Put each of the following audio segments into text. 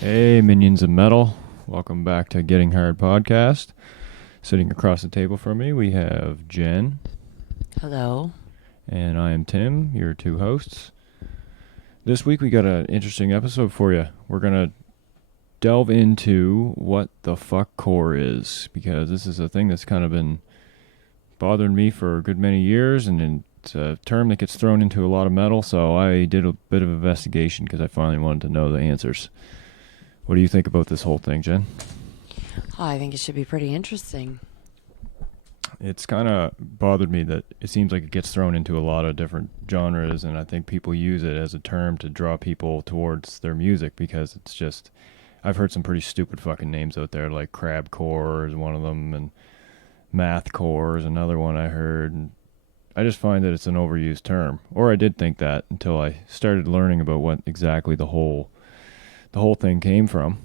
Hey, minions of metal. Welcome back to Getting Hard Podcast. Sitting across the table from me, we have Jen. Hello. And I am Tim, your two hosts. This week we got an interesting episode for you. We're going to delve into what the fuck core is, because this is a thing that's kind of been bothering me for a good many years, and it's a term that gets thrown into a lot of metal, so I did a bit of investigation because I finally wanted to know the answers. What do you think about this whole thing, Jen? Oh, I think it should be pretty interesting. It's kind of bothered me that it seems like it gets thrown into a lot of different genres, and I think people use it as a term to draw people towards their music because it's just... I've heard some pretty stupid fucking names out there, like crabcore is one of them, and mathcore is another one I heard. And I just find that it's an overused term, or I did think that until I started learning about what exactly the whole thing came from.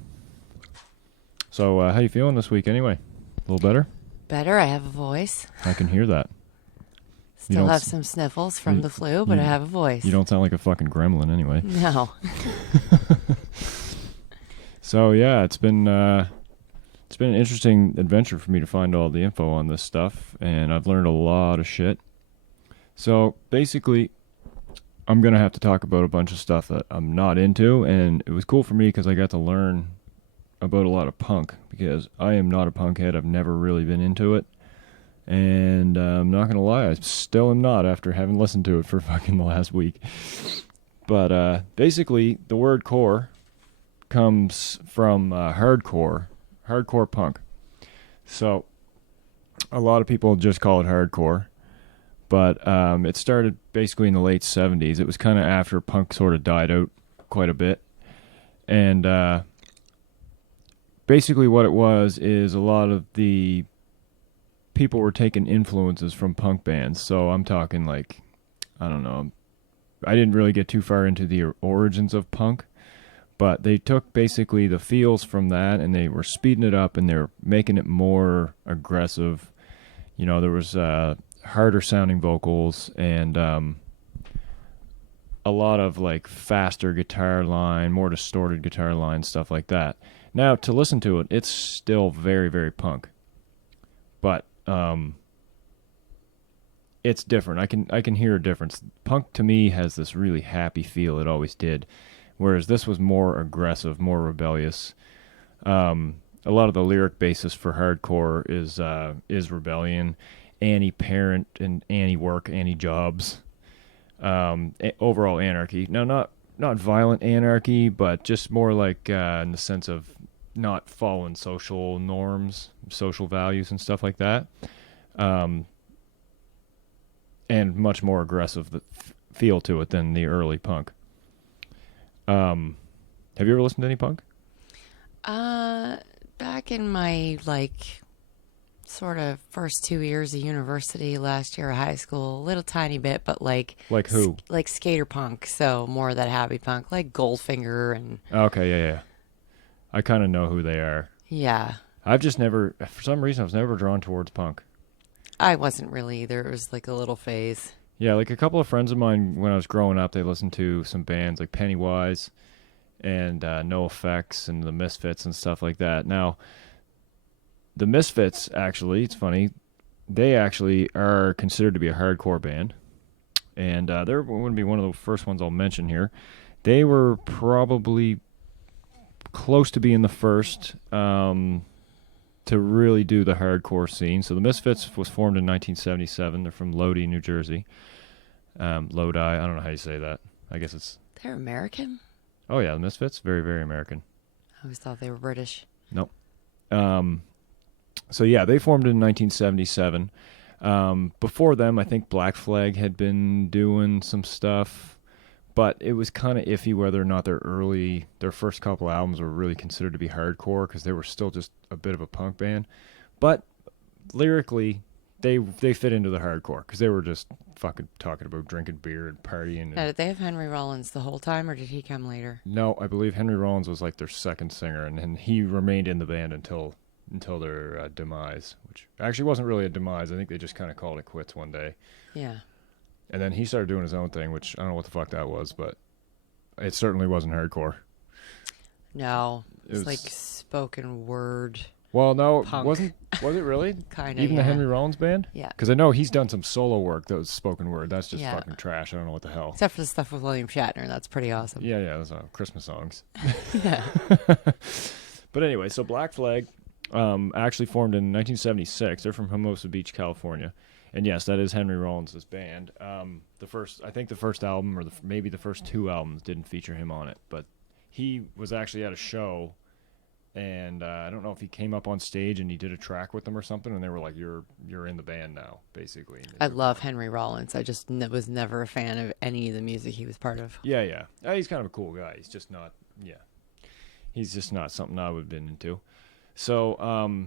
So, how you feeling this week anyway? A little better? Better, I have a voice. I can hear that. Still have some sniffles from the flu, but I have a voice. You don't sound like a fucking gremlin anyway. No. So, yeah, it's been an interesting adventure for me to find all the info on this stuff, and I've learned a lot of shit. So, basically, I'm going to have to talk about a bunch of stuff that I'm not into, and it was cool for me because I got to learn about a lot of punk, because I am not a punk head. I've never really been into it, and I'm not going to lie, I still am not after having listened to it for fucking the last week. But basically, the word core comes from hardcore punk. So a lot of people just call it hardcore. But it started basically in the late 70s. It was kind of after punk sort of died out quite a bit. And basically what it was is a lot of the people were taking influences from punk bands. So I'm talking like, I don't know, I didn't really get too far into the origins of punk. But they took basically the feels from that and they were speeding it up and they were making it more aggressive. You know, there was... harder sounding vocals and a lot of like faster guitar line, more distorted guitar line, stuff like that. Now to listen to it, it's still very, very punk, but it's different. I can hear a difference. Punk to me has this really happy feel. It always did, whereas this was more aggressive, more rebellious. A lot of the lyric basis for hardcore is rebellion, anti-parent and anti-work, anti-jobs, overall anarchy. Now, not violent anarchy, but just more like in the sense of not following social norms, social values, and stuff like that. And much more aggressive feel to it than the early punk. Have you ever listened to any punk? Back in my, sort of first 2 years of university, last year of high school, a little tiny bit, but Like who? Like skater punk, so more of that happy punk, like Goldfinger and... Okay, yeah. I kind of know who they are. Yeah. I've just never, for some reason, I was never drawn towards punk. I wasn't really either. It was like a little phase. Yeah, like a couple of friends of mine, when I was growing up, they listened to some bands like Pennywise and No Effects and the Misfits and stuff like that. Now, the Misfits, actually, it's funny, they actually are considered to be a hardcore band. And they're going to be one of the first ones I'll mention here. They were probably close to being the first to really do the hardcore scene. So the Misfits was formed in 1977. They're from Lodi, New Jersey. Lodi, I don't know how you say that. I guess it's... They're American? Oh, yeah, the Misfits, very, very American. I always thought they were British. Nope. So, yeah, they formed in 1977. Before them, I think Black Flag had been doing some stuff, but it was kind of iffy whether or not their first couple albums were really considered to be hardcore because they were still just a bit of a punk band. But lyrically, they fit into the hardcore because they were just fucking talking about drinking beer and partying. Now, did they have Henry Rollins the whole time, or did he come later? No, I believe Henry Rollins was like their second singer, and he remained in the band until their demise, which actually wasn't really a demise. I think they just kind of called it quits one day. Yeah. And then he started doing his own thing, which I don't know what the fuck that was, but it certainly wasn't hardcore. No, It it's like was spoken word well, no, it punk, wasn't. Was it really? kind of. Even the Yeah, Henry Rollins band? yeah, Because I know he's done some solo work that was spoken word. That's just yeah. fucking trash. I don't know what the hell. Except for the stuff with William Shatner, that's pretty awesome. Yeah, yeah, those are Christmas songs. Yeah. But anyway, so Black Flag actually formed in 1976. They're from Hermosa Beach, California. And yes, that is Henry Rollins' band. I think the first album, or maybe the first two albums, didn't feature him on it. But he was actually at a show, and I don't know if he came up on stage and he did a track with them or something, and they were like, "You're in the band now," basically. I love Henry Rollins. I just was never a fan of any of the music he was part of. Yeah, yeah. He's kind of a cool guy. He's just not. Yeah, he's just not something I would have been into. So,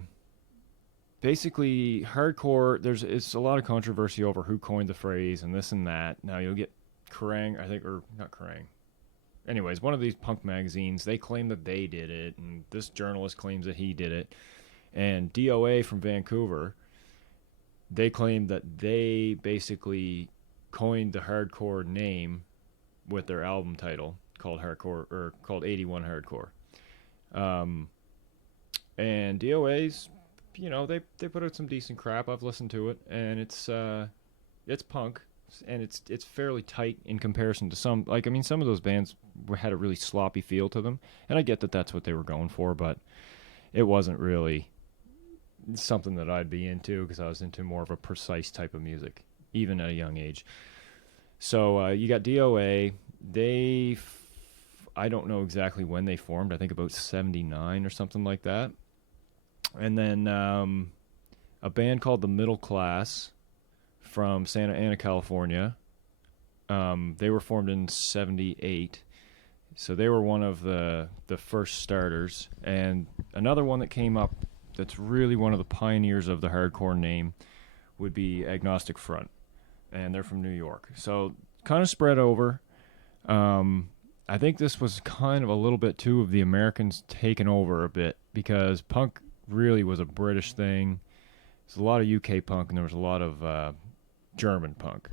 basically, hardcore. It's a lot of controversy over who coined the phrase and this and that. Now you'll get Kerrang, I think, or not Kerrang. Anyways, one of these punk magazines, they claim that they did it, and this journalist claims that he did it. And DOA from Vancouver, they claim that they basically coined the hardcore name with their album title called Hardcore, or called 81 Hardcore. And DOA's, they put out some decent crap. I've listened to it, and it's punk, and it's fairly tight in comparison to some. Like, I mean, some of those bands had a really sloppy feel to them, and I get that that's what they were going for, but it wasn't really something that I'd be into, because I was into more of a precise type of music, even at a young age. So you got DOA. I don't know exactly when they formed. I think about 79 or something like that. And then a band called The Middle Class from Santa Ana, California. They were formed in 78. So they were one of the first starters. And another one that came up that's really one of the pioneers of the hardcore name would be Agnostic Front. And they're from New York. So kind of spread over. I think this was kind of a little bit, too, of the Americans taking over a bit, because punk really was a British thing. There's a lot of UK punk, and there was a lot of German punk.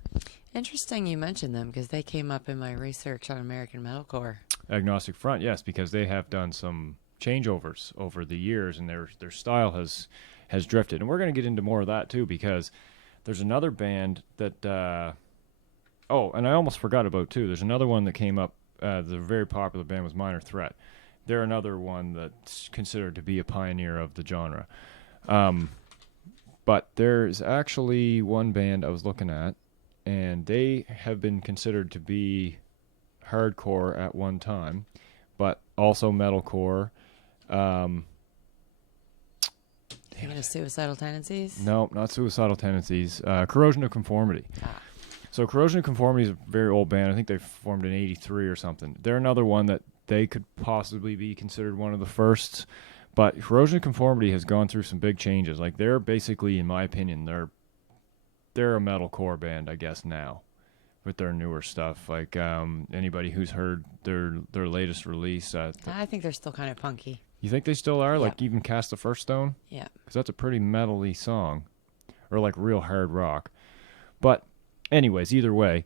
Interesting you mentioned them, because they came up in my research on American metalcore. Agnostic Front, yes, because they have done some changeovers over the years, and their style has drifted. And we're going to get into more of that, too, because there's another band that... and I almost forgot about, too. There's another one that came up. The very popular band was Minor Threat. They're another one that's considered to be a pioneer of the genre. But there's actually one band I was looking at, and they have been considered to be hardcore at one time, but also metalcore. Even Suicidal Tendencies? No, not Suicidal Tendencies. Corrosion of Conformity. Ah. So Corrosion of Conformity is a very old band. I think they formed in 83 or something. They're another one that they could possibly be considered one of the firsts. But Corrosion of Conformity has gone through some big changes. Like, they're basically, in my opinion, they're a metalcore band, I guess, now, with their newer stuff. Like, anybody who's heard their latest release. I think they're still kind of punky. You think they still are? Yeah. Like, even Cast the First Stone? Yeah. Because that's a pretty metal-y song. Or, like, real hard rock. But... anyways, either way,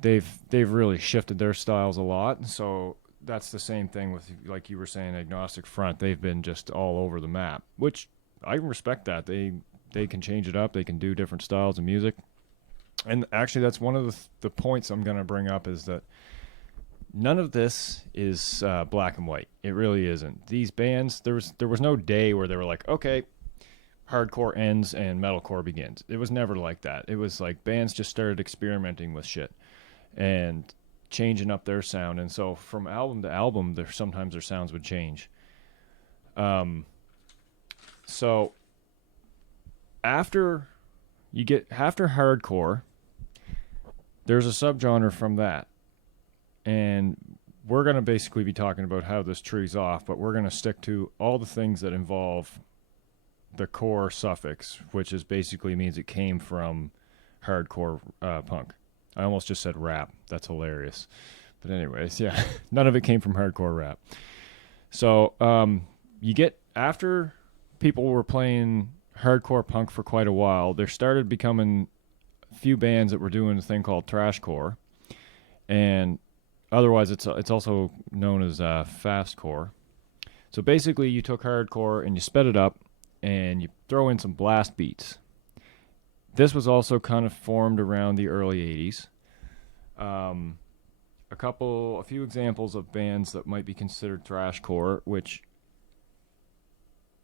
they've really shifted their styles a lot. So that's the same thing with, like you were saying, Agnostic Front. They've been just all over the map, which I respect that. They can change it up. They can do different styles of music. And actually, that's one of the points I'm going to bring up, is that none of this is black and white. It really isn't. These bands, there was no day where they were like, okay, hardcore ends and metalcore begins. It was never like that. It was like bands just started experimenting with shit and changing up their sound. And so from album to album, sometimes their sounds would change. So after hardcore, there's a subgenre from that. And we're going to basically be talking about how this tree's off, but we're going to stick to all the things that involve the core suffix, which is basically means it came from hardcore punk. I almost just said rap. That's hilarious. But anyways, yeah, none of it came from hardcore rap. So you get, after people were playing hardcore punk for quite a while, there started becoming a few bands that were doing a thing called thrashcore, and otherwise it's also known as fastcore. So basically, you took hardcore and you sped it up, and you throw in some blast beats. This was also kind of formed around the early '80s. Um, a few examples of bands that might be considered thrashcore, which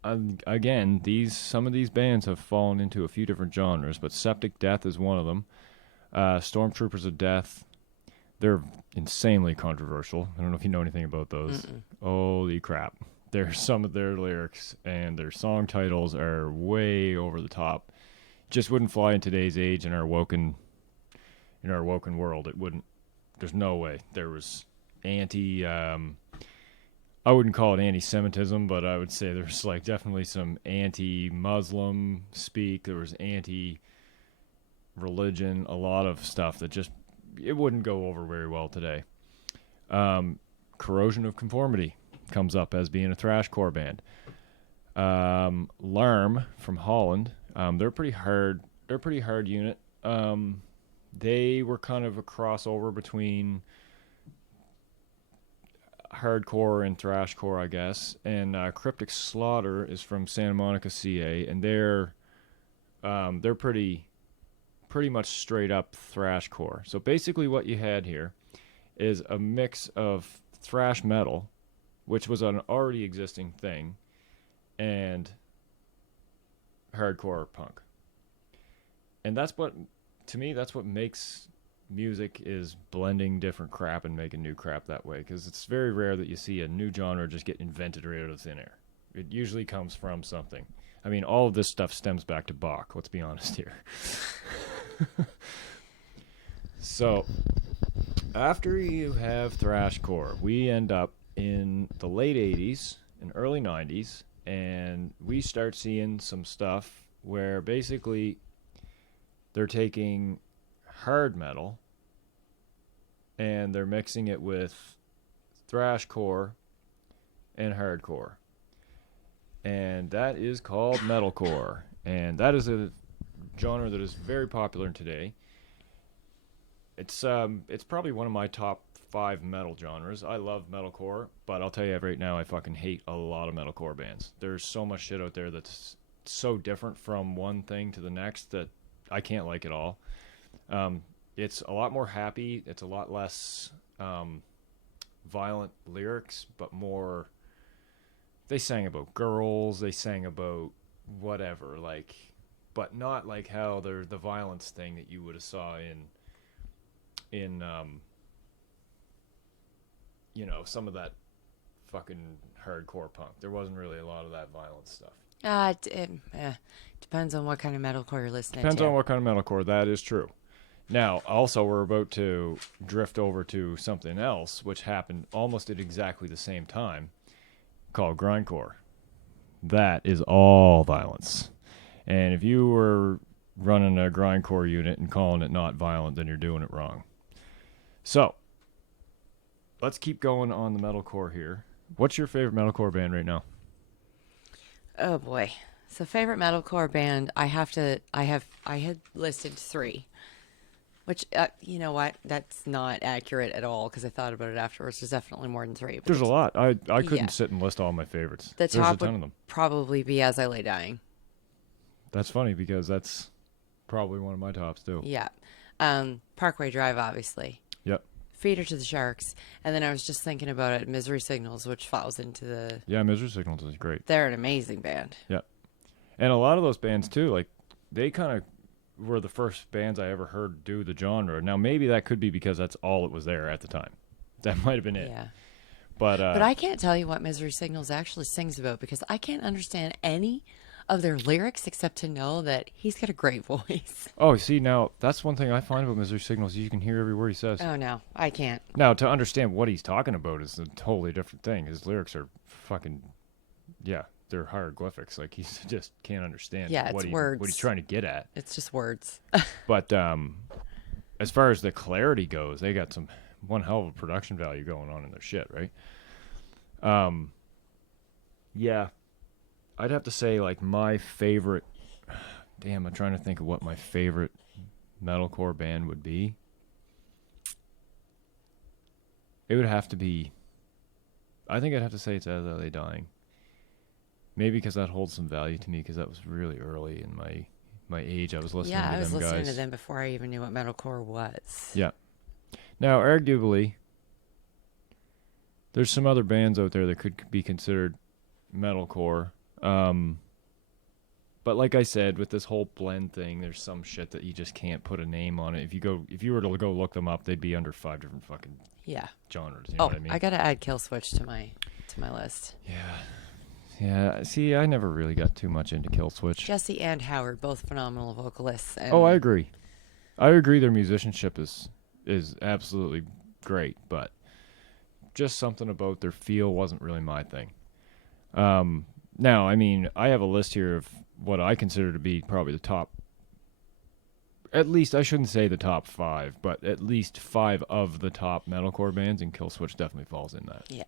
again, some of these bands have fallen into a few different genres, but Septic Death is one of them. Stormtroopers of Death, they're insanely controversial. I don't know if you know anything about those. Mm-mm. Holy crap. There's some of their lyrics and their song titles are way over the top. Just wouldn't fly in today's age in our woken world. It wouldn't. There's no way. There was I wouldn't call it anti-Semitism, but I would say there's like definitely some anti-Muslim speak. There was anti-religion, a lot of stuff that just it wouldn't go over very well today. Corrosion of Conformity comes up as being a thrashcore band. Larm from Holland, they're pretty hard. They're a pretty hard unit. They were kind of a crossover between hardcore and thrashcore, I guess. And Cryptic Slaughter is from Santa Monica, CA, and they're pretty much straight up thrashcore. So basically, what you had here is a mix of thrash metal, which was an already existing thing, and hardcore punk. And that's what makes music, is blending different crap and making new crap that way, because it's very rare that you see a new genre just get invented right out of thin air. It usually comes from something. I mean, all of this stuff stems back to Bach, let's be honest here. So after you have thrashcore, we end up in the late 80s and early 90s, and we start seeing some stuff where basically they're taking hard metal and they're mixing it with thrashcore and hardcore, and that is called metalcore, and that is a genre that is very popular today. It's probably one of my top 5 metal genres. I love metalcore, but I'll tell you right now, I fucking hate a lot of metalcore bands. There's so much shit out there that's so different from one thing to the next that I can't like it all. It's a lot more happy. It's a lot less violent lyrics, but more. They sang about girls. They sang about whatever, like, but not like how they're the violence thing that you would have saw in some of that fucking hardcore punk. There wasn't really a lot of that violent stuff. Depends on what kind of metalcore you're listening Depends to. on what kind of metalcore. That is true. Now, also, we're about to drift over to something else, which happened almost at exactly the same time, called grindcore. That is all violence. And if you were running a grindcore unit and calling it not violent, then you're doing it wrong. So, let's keep going on the metalcore here. What's your favorite metalcore band right now? Oh boy. So favorite metalcore band, I had listed 3. Which, you know what? That's not accurate at all, because I thought about it afterwards. There's definitely more than 3. But There's a lot. I couldn't sit and list all my favorites. The There's a top ton of would them. probably be As I Lay Dying. That's funny, because that's probably one of my tops, too. Yeah. Parkway Drive, obviously. Yep. Feeder to the Sharks. And then I was just thinking about it, Misery Signals, which falls into the... Yeah, Misery Signals is great. They're an amazing band. Yep. And a lot of those bands, too, like, they kind of were the first bands I ever heard do the genre. Now, maybe that could be because that's all it was there at the time. That might have been it. Yeah. But I can't tell you what Misery Signals actually sings about, because I can't understand any of their lyrics except to know that he's got a great voice. Oh, see, now, that's one thing I find about Misery Signals. You can hear every word he says. Oh, no. I can't. Now, to understand what he's talking about is a totally different thing. His lyrics are fucking, yeah, they're hieroglyphics. Like, he just can't understand words. what he's trying to get at. It's just words. But as far as the clarity goes, they got one hell of a production value going on in their shit, right? Yeah. I'd have to say, like, my favorite... Damn, I'm trying to think of what my favorite metalcore band would be. It would have to be... I think I'd have to say it's As I Lay Dying. Maybe because that holds some value to me because that was really early in my age. I was listening Yeah, to I was them listening guys. to them before I even knew what metalcore was. Yeah. Now, arguably, there's some other bands out there that could be considered metalcore. But like I said, with this whole blend thing, there's some shit that you just can't put a name on it. If you were to go look them up, they'd be under 5 different fucking Yeah. genres. You know Oh, what I mean? I gotta add Killswitch to my list. Yeah. Yeah. See, I never really got too much into Killswitch. Jesse and Howard, both phenomenal vocalists. And Oh, I agree. I agree. Their musicianship is absolutely great, but just something about their feel wasn't really my thing. Now, I mean, I have a list here of what I consider to be probably the top. At least I shouldn't say the top 5, but at least 5 of the top metalcore bands, and Killswitch definitely falls in that. Yeah.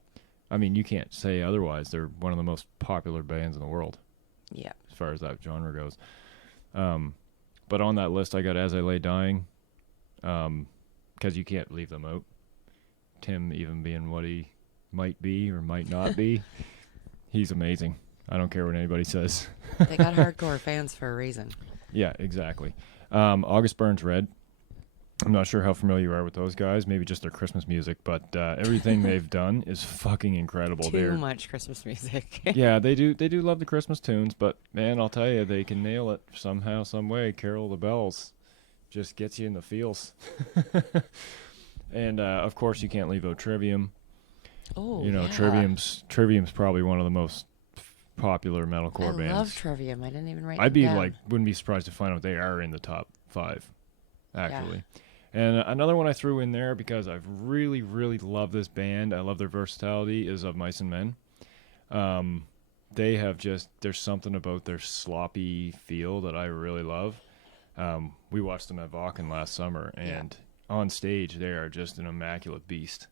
I mean, you can't say otherwise. They're one of the most popular bands in the world. Yeah. As far as that genre goes. But on that list, I got As I Lay Dying, because you can't leave them out. Tim, even being what he might be or might not be, he's amazing. I don't care what anybody says. They got hardcore fans for a reason. Yeah, exactly. August Burns Red. I'm not sure how familiar you are with those guys. Maybe just their Christmas music, but everything they've done is fucking incredible. Too much Christmas music. Yeah, they do love the Christmas tunes, but man, I'll tell you, they can nail it somehow, some way. Carol of the Bells just gets you in the feels. And of course, you can't leave out Trivium. Oh, You know, yeah. Trivium's probably one of the most popular metalcore I bands. love Trivium. I didn't even write I'd them be down. wouldn't be surprised to find out they are in the top 5, actually. And another one I threw in there because I've really, really loved this band. I love their versatility. Is Of Mice and Men. They have there's something about their sloppy feel that I really love. We watched them at Vaughan last summer, and on stage they are just an immaculate beast.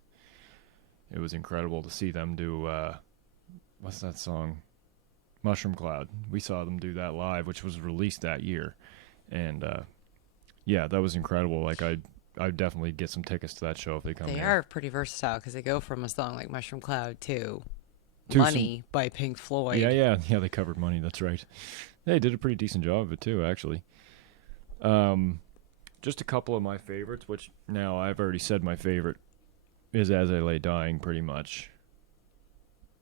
It was incredible to see them do what's that song? Mushroom Cloud. We saw them do that live, which was released that year, and yeah, that was incredible. Like I'd definitely get some tickets to that show if they come. They here. are pretty versatile because they go from a song like Mushroom Cloud to To Money by Pink Floyd. Yeah. They covered Money. That's right. They did a pretty decent job of it too, actually. Just a couple of my favorites, which now I've already said my favorite is As I Lay Dying, pretty much.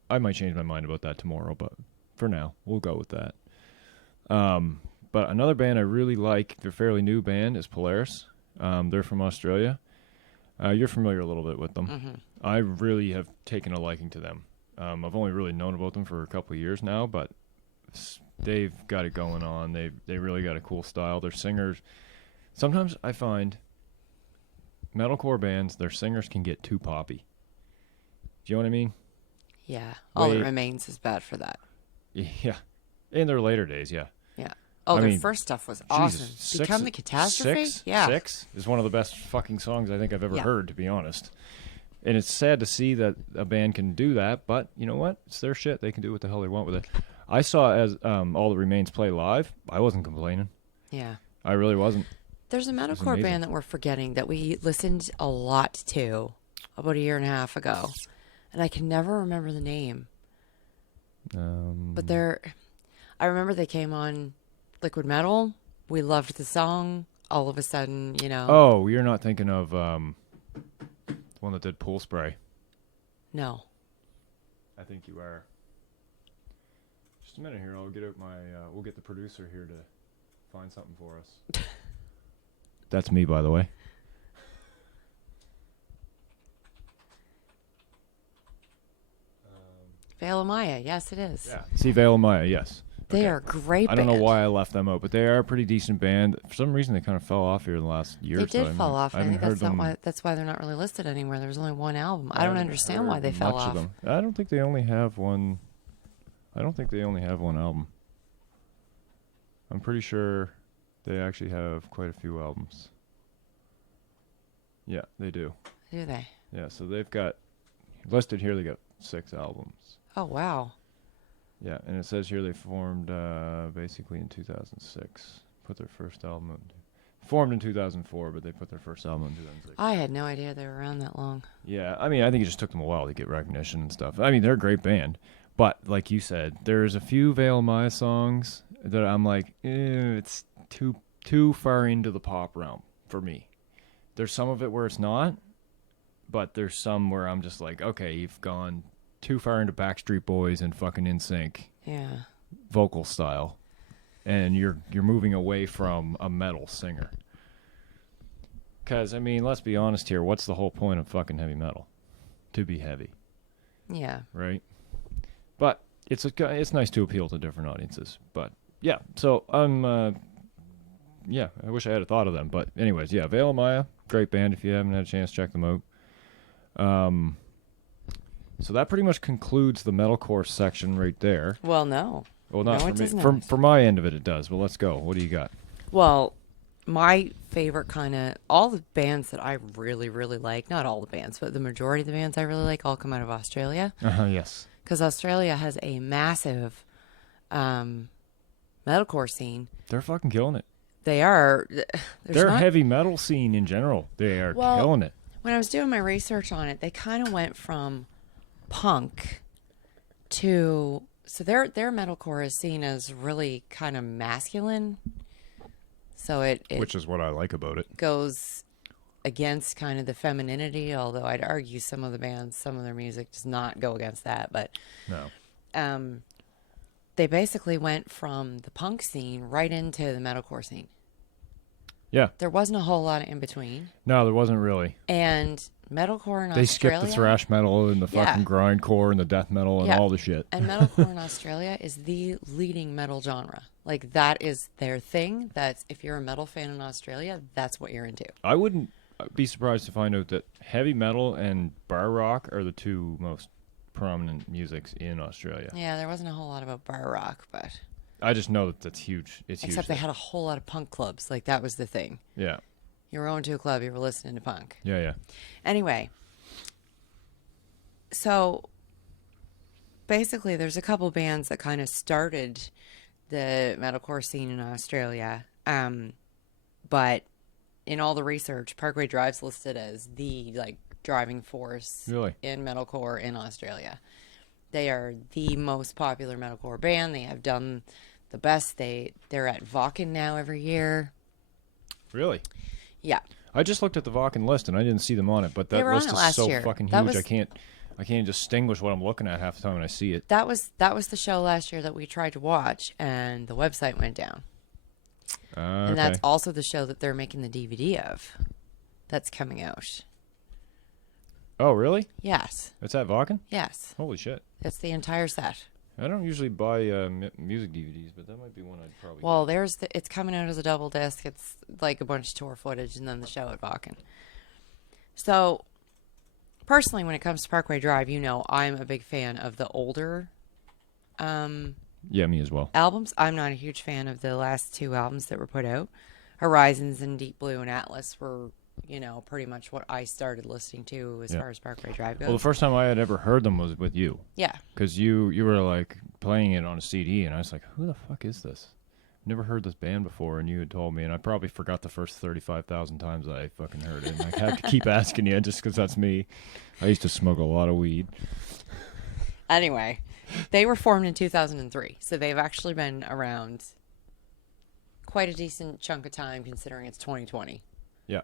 I might change my mind about that tomorrow, but for now, we'll go with that. But another band I really like, they're a fairly new band, is Polaris. They're from Australia. You're familiar a little bit with them. Mm-hmm. I really have taken a liking to them. I've only really known about them for a couple of years now, but they've got it going on. They really got a cool style. Their singers, sometimes I find metalcore bands, their singers can get too poppy. Do you know what I mean? Yeah. All That Wait. Remains is bad for that. Yeah. In their later days, yeah. Yeah. Oh, I their mean, first stuff was awesome. Jesus, Become the Catastrophe? Yeah. Six is one of the best fucking songs I think I've ever Yeah. heard, to be honest. And it's sad to see that a band can do that, but you know what? It's their shit. They can do what the hell they want with it. I saw as All That Remains play live. I wasn't complaining. Yeah. I really wasn't. There's a metalcore amazing. band that we're forgetting that we listened a lot to about a year and a half ago. And I can never remember the name. But I remember they came on Liquid Metal. We loved the song. All of a sudden, you know. Oh, you're not thinking of the one that did Pool Spray. No. I think you are. Just a minute here. I'll get out my. We'll get the producer here to find something for us. That's me, by the way. Veil of Maya. Yes, it is. Yeah. See, Veil of Maya. Yes. They Okay. are a great I don't know band. why I left them out, but they are a pretty decent band. For some reason, they kind of fell off here in the last year. They or so. did fall off. I And I haven't think heard them. that's why they're not really listed anywhere. There's only one album. I don't haven't understand why heard they fell much of off. them. I don't think they only have one. I don't think they only have one album. I'm pretty sure they actually have quite a few albums. Yeah, they do. Do they? Yeah, so they've got listed here. They got 6 albums. Oh, wow. Yeah, and it says here they formed basically in 2006. Put their first album out. Formed in 2004, but they put their first album in 2006. I had no idea they were around that long. Yeah, I mean, I think it just took them a while to get recognition and stuff. I mean, they're a great band, But like you said, there's a few Veil Maya songs that I'm like, it's too far into the pop realm for me. There's some of it where it's not, but there's some where I'm just like, okay, you've gone too far into Backstreet Boys and fucking NSYNC Yeah. vocal style, and you're moving away from a metal singer. Because I mean, let's be honest here. What's the whole point of fucking heavy metal? To be heavy, Yeah. right? But it's nice to appeal to different audiences. But yeah, so yeah, I wish I had a thought of them. But anyways, yeah, Veil Maya, great band. If you haven't had a chance, check them out. So that pretty much concludes the metalcore section right there. Well, no. Well, not No, for it me. does not. For my end of it, it does. Well, let's go. What do you got? Well, my favorite kind of all the bands that I really, really like, not all the bands, but the majority of the bands I really like all come out of Australia. Yes. Because Australia has a massive metalcore scene. They're fucking killing it. They are. Their heavy metal scene in general, they are killing it. When I was doing my research on it, they kind of went from punk to so their metalcore is seen as really kind of masculine. So it Which is what I like about it. goes against kind of the femininity, although I'd argue some of the bands, some of their music does not go against that. But No. They basically went from the punk scene right into the metalcore scene. Yeah. There wasn't a whole lot of in between. No, there wasn't really. And metalcore in They Australia... skipped the thrash metal and the fucking grindcore and the death metal and all the shit. And metalcore in Australia is the leading metal genre. Like, that is their thing. That's if you're a metal fan in Australia, that's what you're into. I wouldn't be surprised to find out that heavy metal and bar rock are the two most prominent musics in Australia. Yeah, there wasn't a whole lot about bar rock, but... I just know that that's huge. It's huge. Except they had a whole lot of punk clubs. Like, that was the thing. Yeah. You were going to a club, you were listening to punk. Yeah, yeah. Anyway, so basically there's a couple bands that kind of started the metalcore scene in Australia. But in all the research, Parkway Drive's listed as the like driving force in metalcore in Australia. They are the most popular metalcore band. They have done the best. They're at Vaughan now every year. Really? Yeah. I just looked at the Vaughan list and I didn't see them on it, but that list is so fucking huge. I can't distinguish what I'm looking at half the time when I see it. That was the show last year that we tried to watch, and the website went down. And that's also the show that they're making the DVD of. That's coming out. Oh, really? Yes. It's at Vaughan? Yes. Holy shit. It's the entire set. I don't usually buy music DVDs, but that might be one I'd probably get. It's coming out as a double disc. It's like a bunch of tour footage and then the show at Vaughan. So, personally, when it comes to Parkway Drive, you know I'm a big fan of the older yeah, me as well. albums. I'm not a huge fan of the last two albums that were put out. Horizons and Deep Blue and Atlas were, pretty much what I started listening to as far as Parkway Drive goes. Well, the first time I had ever heard them was with you. Yeah. Because you were, like, playing it on a CD, and I was like, who the fuck is this? Never heard this band before, and you had told me, and I probably forgot the first 35,000 times I fucking heard it. And I have to keep asking you just because that's me. I used to smoke a lot of weed. Anyway, they were formed in 2003, so they've actually been around quite a decent chunk of time considering it's 2020. Yeah.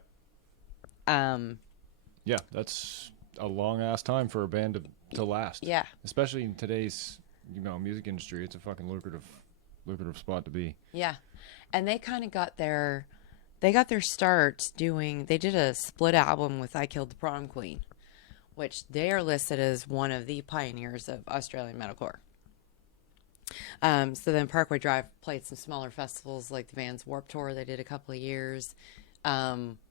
Yeah, that's a long-ass time for a band to last. Yeah. Especially in today's, music industry. It's a fucking lucrative spot to be. Yeah. And they kind of got their start they did a split album with I Killed the Prom Queen, which they are listed as one of the pioneers of Australian metalcore. So then Parkway Drive played some smaller festivals like the Vans Warped Tour they did a couple of years,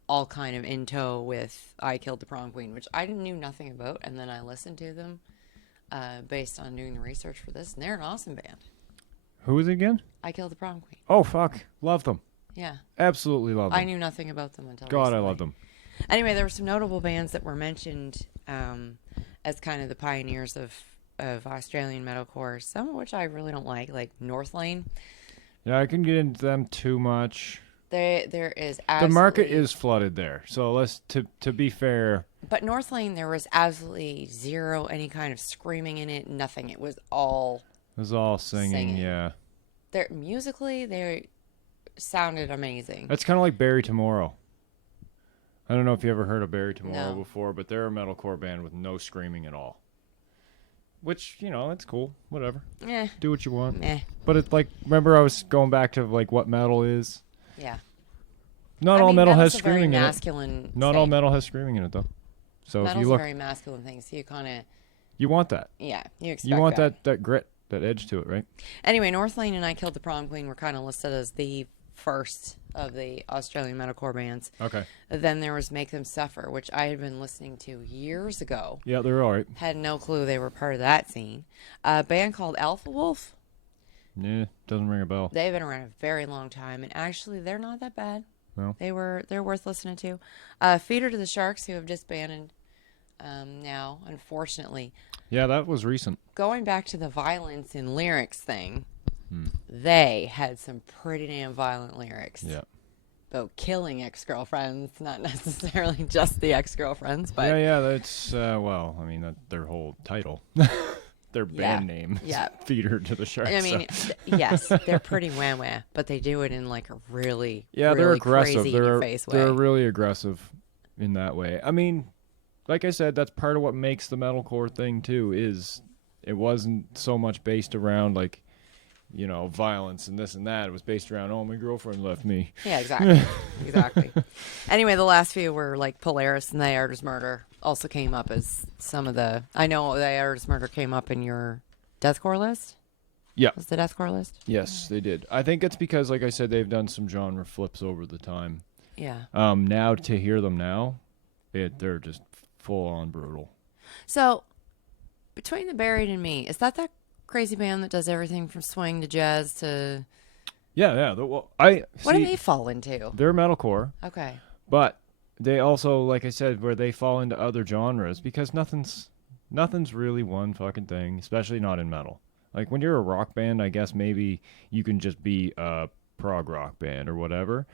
all kind of in tow with I Killed the Prom Queen, which I knew nothing about, and then I listened to them based on doing the research for this, and they're an awesome band. Who is it again? I Killed the Prom Queen. Oh, fuck. Love them. Yeah. Absolutely love them. I knew nothing about them until God, recently. I love them. Anyway, there were some notable bands that were mentioned as kind of the pioneers of Australian metalcore, some of which I really don't like North Lane. Yeah, I couldn't get into them too much. There is The absolutely, market is flooded there. So let's to be fair. but North Lane there was absolutely zero any kind of screaming in it. Nothing. It was all It was all singing. singing. Yeah, There musically they sounded amazing. that's kind of like Barry Tomorrow. I don't know if you ever heard of Barry Tomorrow No. before, but they're a metalcore band with no screaming at all. Which, it's cool. Whatever. Eh, Do what you want. meh. But it's like, remember I was going back to like what metal is? Yeah. Not I all mean, metal has metal's a very screaming in it. masculine. Not all metal has screaming in it though. So if Metal's you look, a very masculine thing, so you kind of, you want that. yeah, you expect You want that. that grit, that edge to it, right? Anyway, North Lane and I Killed the Prom Queen were kind of listed as the first of the Australian metalcore bands. Okay. Then there was Make Them Suffer, which I had been listening to years ago. Yeah, they're all right. Had no clue they were part of that scene. A band called Alpha Wolf. Yeah, doesn't ring a bell. They've been around a very long time, and actually, they're not that bad. No. They're worth listening to. Feeder to the Sharks, who have disbanded now, unfortunately. Yeah, that was recent. Going back to the violence in lyrics thing, they had some pretty damn violent lyrics. Yeah. About killing ex-girlfriends, not necessarily just the ex-girlfriends, but Yeah, that's well, I mean, their whole title, their band name, yeah. Feeder to the Sharks. I mean, yes, they're pretty wah-wah, but they do it in like a really, yeah, they're really aggressive. crazy in your face way. They're really aggressive in that way. I mean, like I said, that's part of what makes the metalcore thing too. Is it wasn't so much based around like, violence and this and that. It was based around, oh, my girlfriend left me. Yeah, exactly. Exactly. Anyway, the last few were like Polaris and The Artist Murder also came up as some of the. I know The Artist Murder came up in your deathcore list. Yeah. Was the deathcore list? Yes, they did. I think it's because, like I said, they've done some genre flips over the time. Yeah. Now to hear them now, they're just full on brutal. So, between the Buried and Me, is that crazy band that does everything from swing to jazz to? Yeah. Well, What do they fall into? They're metalcore, Okay. but they also, like I said, where they fall into other genres because nothing's really one fucking thing, especially not in metal. Like when you're a rock band, I guess maybe you can just be a prog rock band or whatever.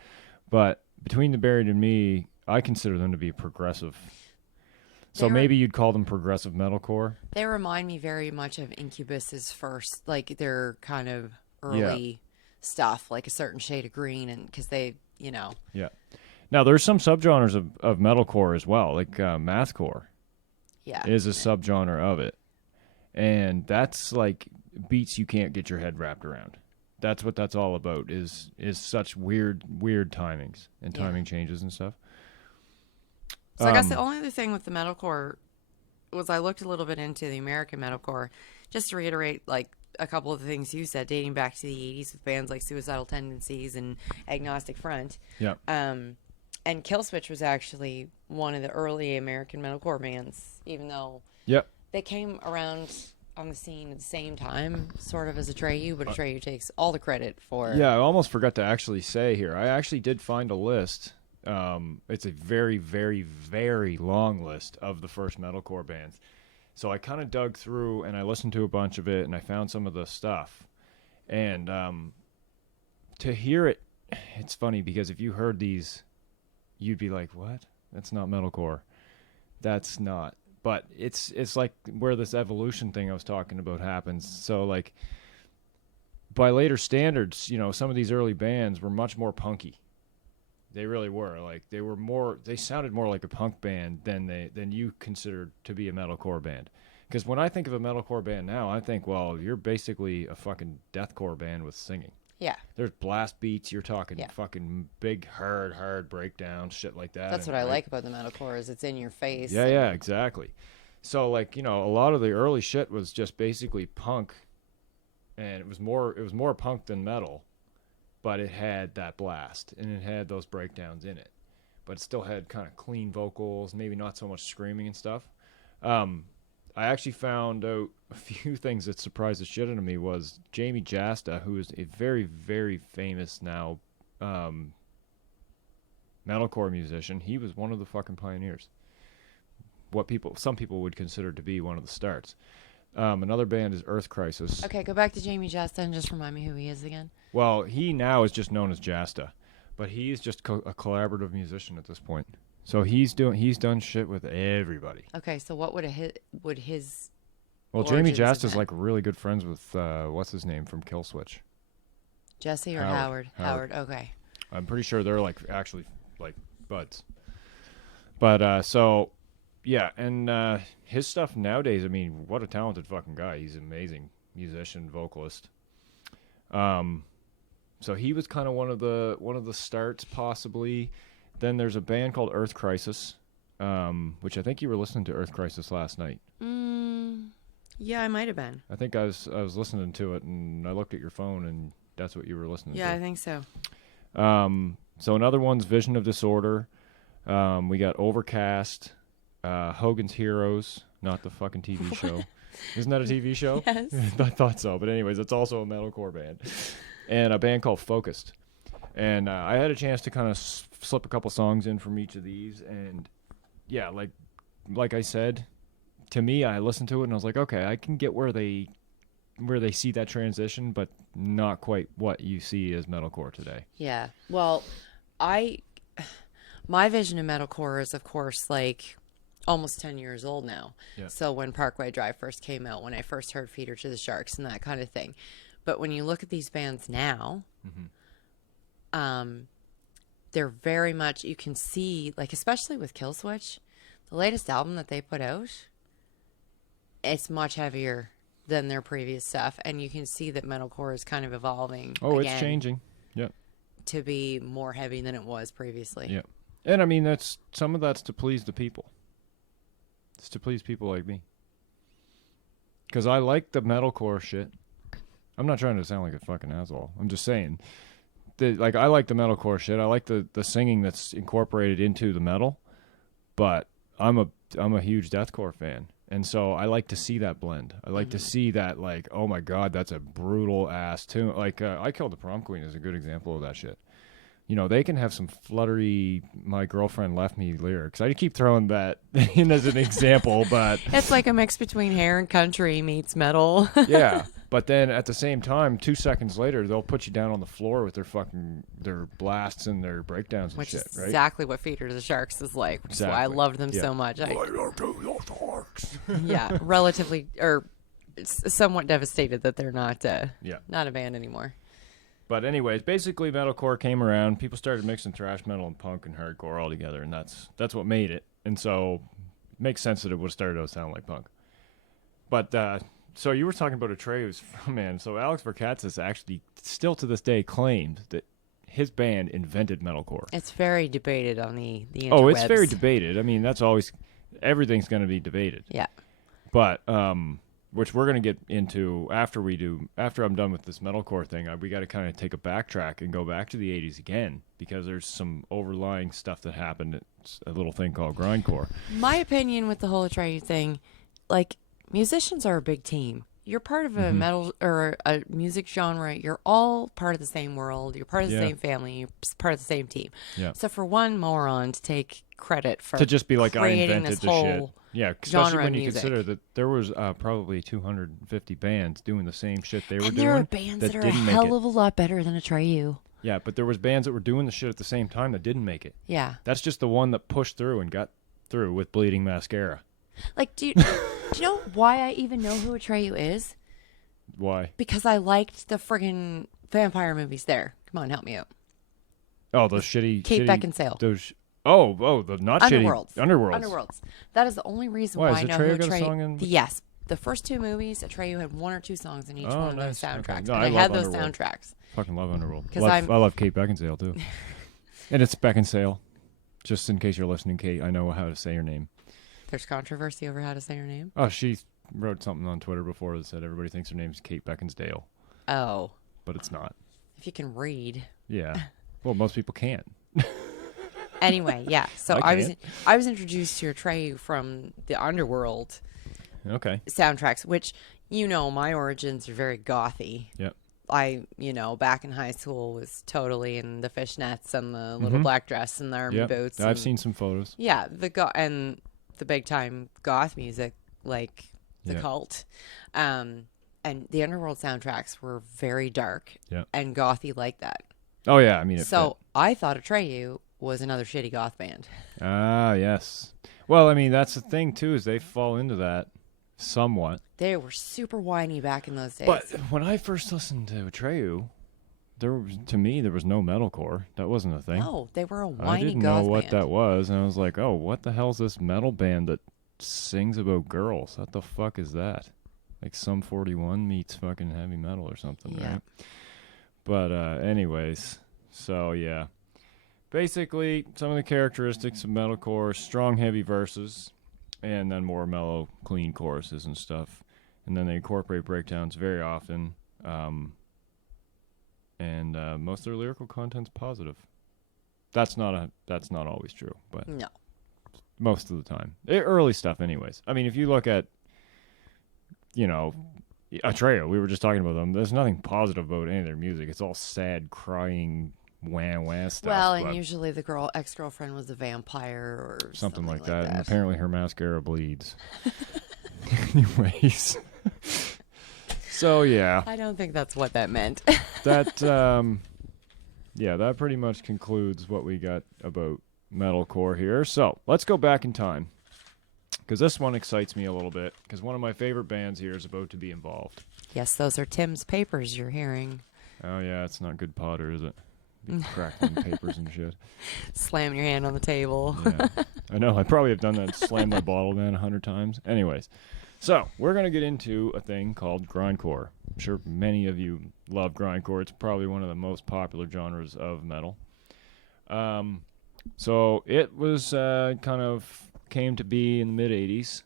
But between the Buried and Me, I consider them to be progressive. So maybe you'd call them progressive metalcore. They remind me very much of Incubus's first, like their kind of early stuff, like A Certain Shade of Green, and because they, Yeah. Now there's some subgenres of metalcore as well, like mathcore. Yeah. Is a subgenre of it, and that's like beats you can't get your head wrapped around. That's what that's all about. Is such weird timings and timing changes and stuff. So I guess the only other thing with the metalcore was I looked a little bit into the American metalcore, just to reiterate like a couple of the things you said, dating back to the 80s with bands like Suicidal Tendencies and Agnostic Front. Yeah. And Killswitch was actually one of the early American metalcore bands, even though they came around on the scene at the same time, sort of as Atreyu, but Atreyu takes all the credit for. Yeah, I almost forgot to actually say here. I actually did find a list. It's a very, very, very long list of the first metalcore bands. So I kind of dug through and I listened to a bunch of it and I found some of the stuff. And to hear it, it's funny because if you heard these, you'd be like, what? That's not metalcore. That's not. But it's like where this evolution thing I was talking about happens. So like by later standards, some of these early bands were much more punky. They really were. Like they sounded more like a punk band than you considered to be a metalcore band. Because when I think of a metalcore band now, I think, well, you're basically a fucking deathcore band with singing. Yeah. There's blast beats. You're talking fucking big, hard breakdowns, shit like that. That's what I like about the metalcore is it's in your face. Yeah, exactly. So like, a lot of the early shit was just basically punk, and it was more punk than metal. But it had that blast, and it had those breakdowns in it. But it still had kind of clean vocals, maybe not so much screaming and stuff. I actually found out a few things that surprised the shit out of me was Jamie Jasta, who is a very, very famous now metalcore musician. He was one of the fucking pioneers. Some people would consider to be one of the starts. Another band is Earth Crisis. Okay, go back to Jamie Jasta and just remind me who he is again. Well, he now is just known as Jasta, but he's just a collaborative musician at this point. So he's done shit with everybody. Okay, so what would his Well, Jamie origins Jast have is been? like really good friends with what's his name from Killswitch. Jesse or Howard. Howard. Okay. I'm pretty sure they're like actually like buds. But so yeah, and his stuff nowadays, I mean, what a talented fucking guy. He's an amazing musician, vocalist. So he was kind of one of the starts possibly. Then there's a band called Earth Crisis, which I think you were listening to Earth Crisis last night. Yeah, I might have been. I think I was listening to it, and I looked at your phone, and that's what you were listening to. Yeah, I think so. So another one's Vision of Disorder. We got Overcast, Hogan's Heroes, not the fucking TV show. Isn't that a TV show? Yes. I thought so, but anyways, it's also a metalcore band. And a band called Focused. And I had a chance to kind of slip a couple songs in from each of these, and yeah, like I said, to me, I listened to it and I was like, okay, I can get where they see that transition, but not quite what you see as metalcore today. Yeah. Well, my vision of metalcore is, of course, like almost 10 years old now. Yeah. So when Parkway Drive first came out, when I first heard Feeder to the Sharks and that kind of thing. But when you look at these bands now, they're very much, you can see, like, especially with Killswitch, the latest album that they put out, it's much heavier than their previous stuff. And you can see that metalcore is kind of evolving. Oh, again it's changing. Yep. to be more heavy than it was previously. Yep. And I mean, that's some of that's to please the people. It's to please people like me. Because I like the metalcore shit. I'm not trying to sound like a fucking asshole. I'm just saying. I like the metalcore shit. I like the singing that's incorporated into the metal. But I'm a huge deathcore fan. And so I like to see that blend. I like to see that, like, oh my God, that's a brutal ass tune. Like, I Killed the Prom Queen is a good example of that shit. You know, they can have some fluttery, my girlfriend left me lyrics. I keep throwing that in as an example, but It's like a mix between hair and country meets metal. yeah. But then at the same time, 2 seconds later, they'll put you down on the floor with their blasts and their breakdowns and Which shit, is right? exactly what Feeder to the Sharks is like, which is why I Exactly. loved them Yeah. so much. Later to the Sharks. Yeah, relatively, or somewhat devastated that they're not Yeah. not a band anymore. But anyways, basically metalcore came around. People started mixing thrash metal and punk and hardcore all together, and that's what made it. And so it makes sense that it would have started to sound like punk. But so you were talking about Atreus, man. So Alex Verkatzis actually still to this day claimed that his band invented metalcore. It's very debated on the interwebs. Oh, it's very debated. I mean, that's always everything's going to be debated. Yeah. But which we're going to get into after I'm done with this metalcore thing. We got to kind of take a backtrack and go back to the 80s again, because there's some overlying stuff that happened. It's a little thing called grindcore. My opinion with the whole Atreyu thing, like, musicians are a big team. You're part of a metal or a music genre. You're all part of the same world. You're part of the Yeah. same family. You're part of the same team. Yeah. So for one moron to take credit for To just be like, I creating invented this the shit. whole Yeah, especially genre when of you music. consider that there was probably 250 bands doing the same shit they were and doing. there are bands that are a didn't make hell it. of a lot better than Atreyu. Yeah, but there was bands that were doing the shit at the same time that didn't make it. Yeah. That's just the one that pushed through and got through with Bleeding Mascara. Like, do you know why I even know who Atreyu is? Why? Because I liked the friggin' vampire movies there. Come on, help me out. Oh, those shitty Kate shitty, Beckinsale. Those the not Underworlds. shitty Underworlds. Underworlds. That is the only reason Why, why I has know Atreyu who got a Atreyu. song in- Yes, the first two movies, Atreyu had one or two songs in each Oh, one of nice. those Okay. soundtracks. No, and I I love had those Underworld. soundtracks. Fucking love Underworld. 'Cause I love Kate Beckinsale too. And it's Beckinsale. Just in case you're listening, Kate, I know how to say your name. There's controversy over how to say her name. Oh, she wrote something on Twitter before that said everybody thinks her name's Kate Beckinsdale, Oh, but it's not. if you can read. Yeah. Well, most people can't. Anyway, yeah. So I I was introduced to Atreyu from the Underworld Okay. soundtracks, which, you know, my origins are very gothy. Yep. Back in high school was totally in the fishnets and the little black dress and the army Yep. boots. I've and, seen some photos. Yeah, and the big time goth music, like the Yeah. Cult. And the Underworld soundtracks were very dark Yeah. and gothy like that. Oh yeah, I mean it fit. So I thought Atreyu was another shitty goth band. Ah, yes. Well, I mean that's the thing too is they fall into that somewhat. They were super whiny back in those But days. when I first listened to Atreyu, to me there was no metalcore. That wasn't a thing. No, they were a I whiny didn't know goth what band. that was, and I was like, "Oh, what the hell's this metal band that sings about girls? What the fuck is that?" Like Sum 41 meets fucking heavy metal or something, Yeah. right? But anyways, so yeah. Basically, some of the characteristics of metalcore: strong, heavy verses, and then more mellow, clean choruses and stuff. And then they incorporate breakdowns very often. And most of their lyrical content's positive. That's not always true, but No. most of the time, early stuff, anyways. I mean, if you look at, you know, Atreyu, we were just talking about them. There's nothing positive about any of their music. It's all sad, crying, wah wah stuff. Well, and but usually the ex-girlfriend was a vampire or something like that. that. And apparently her mascara bleeds. Anyways. So yeah, I don't think that's what that meant. that yeah, that pretty much concludes what we got about metalcore here. So let's go back in time, because this one excites me a little bit, because one of my favorite bands here is about to be involved. Yes, those are Tim's papers you're hearing. Oh yeah, it's not good Potter, is it? Be cracking papers and shit. Slamming your hand on the table. Yeah, I know. I probably have done that. Slammed my bottle down 100 times. Anyways, so we're gonna get into a thing called grindcore. I'm sure many of you love grindcore. It's probably one of the most popular genres of metal. So it was kind of came to be in the mid 80s.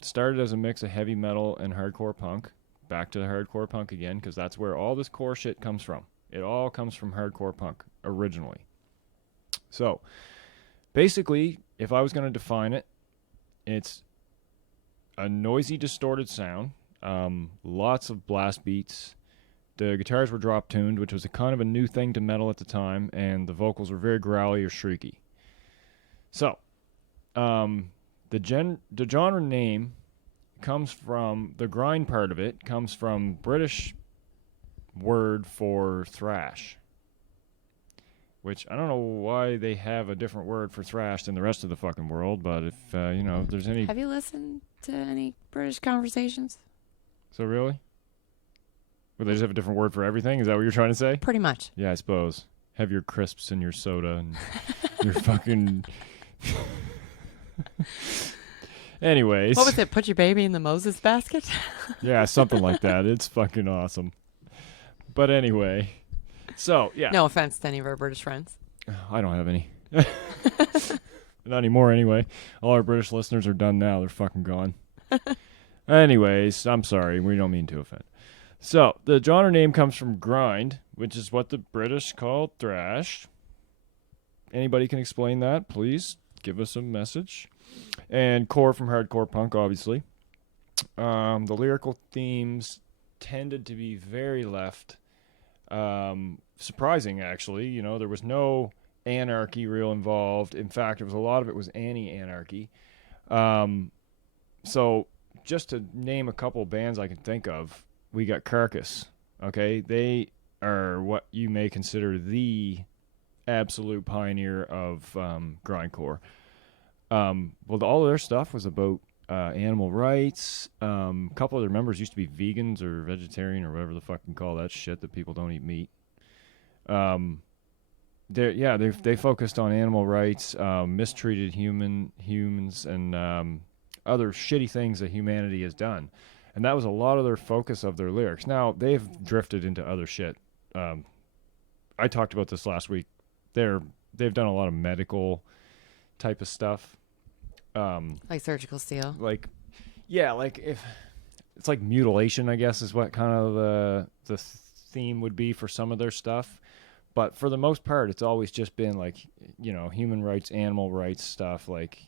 Started as a mix of heavy metal and hardcore punk. Back to the hardcore punk again, because that's where all this core shit comes from. It all comes from hardcore punk originally. So basically, if I was going to define it, it's a noisy, distorted sound, lots of blast beats. The guitars were drop tuned, which was a kind of a new thing to metal at the time, and the vocals were very growly or shrieky. So, the genre name comes from the grind part of it comes from British word for thrash, which I don't know why they have a different word for thrash than the rest of the fucking world, but if if there's any. Have you listened to any British conversations? So really? Well, they just have a different word for everything? Is that what you're trying to say? Pretty much. Yeah, I suppose. Have your crisps and your soda and your fucking. Anyways. What was it? Put your baby in the Moses basket? Yeah, something like that. It's fucking awesome. But anyway. So, yeah. No offense to any of our British friends. I don't have any. Not anymore, anyway. All our British listeners are done now. They're fucking gone. Anyways, I'm sorry. We don't mean to offend. So, the genre name comes from grind, which is what the British call thrash. Anybody can explain that, please? Give us a message. And core from hardcore punk, obviously. The lyrical themes tended to be very left. Surprising, actually. You know, there was no anarchy real involved. In fact, a lot of it was anti-anarchy. So, just to name a couple bands I can think of, we got Carcass. Okay, they are what you may consider the absolute pioneer of grindcore. Well, all of their stuff was about animal rights. A couple of their members used to be vegans or vegetarian or whatever the fuck you call that shit that people don't eat meat. They focused on animal rights, mistreated humans, and other shitty things that humanity has done, and that was a lot of their focus of their lyrics. Now they've drifted into other shit. I talked about this last week. They've done a lot of medical type of stuff. Like Surgical Steel. Like if it's like mutilation, I guess is what kind of the theme would be for some of their stuff. But for the most part, it's always just been like, human rights, animal rights stuff. Like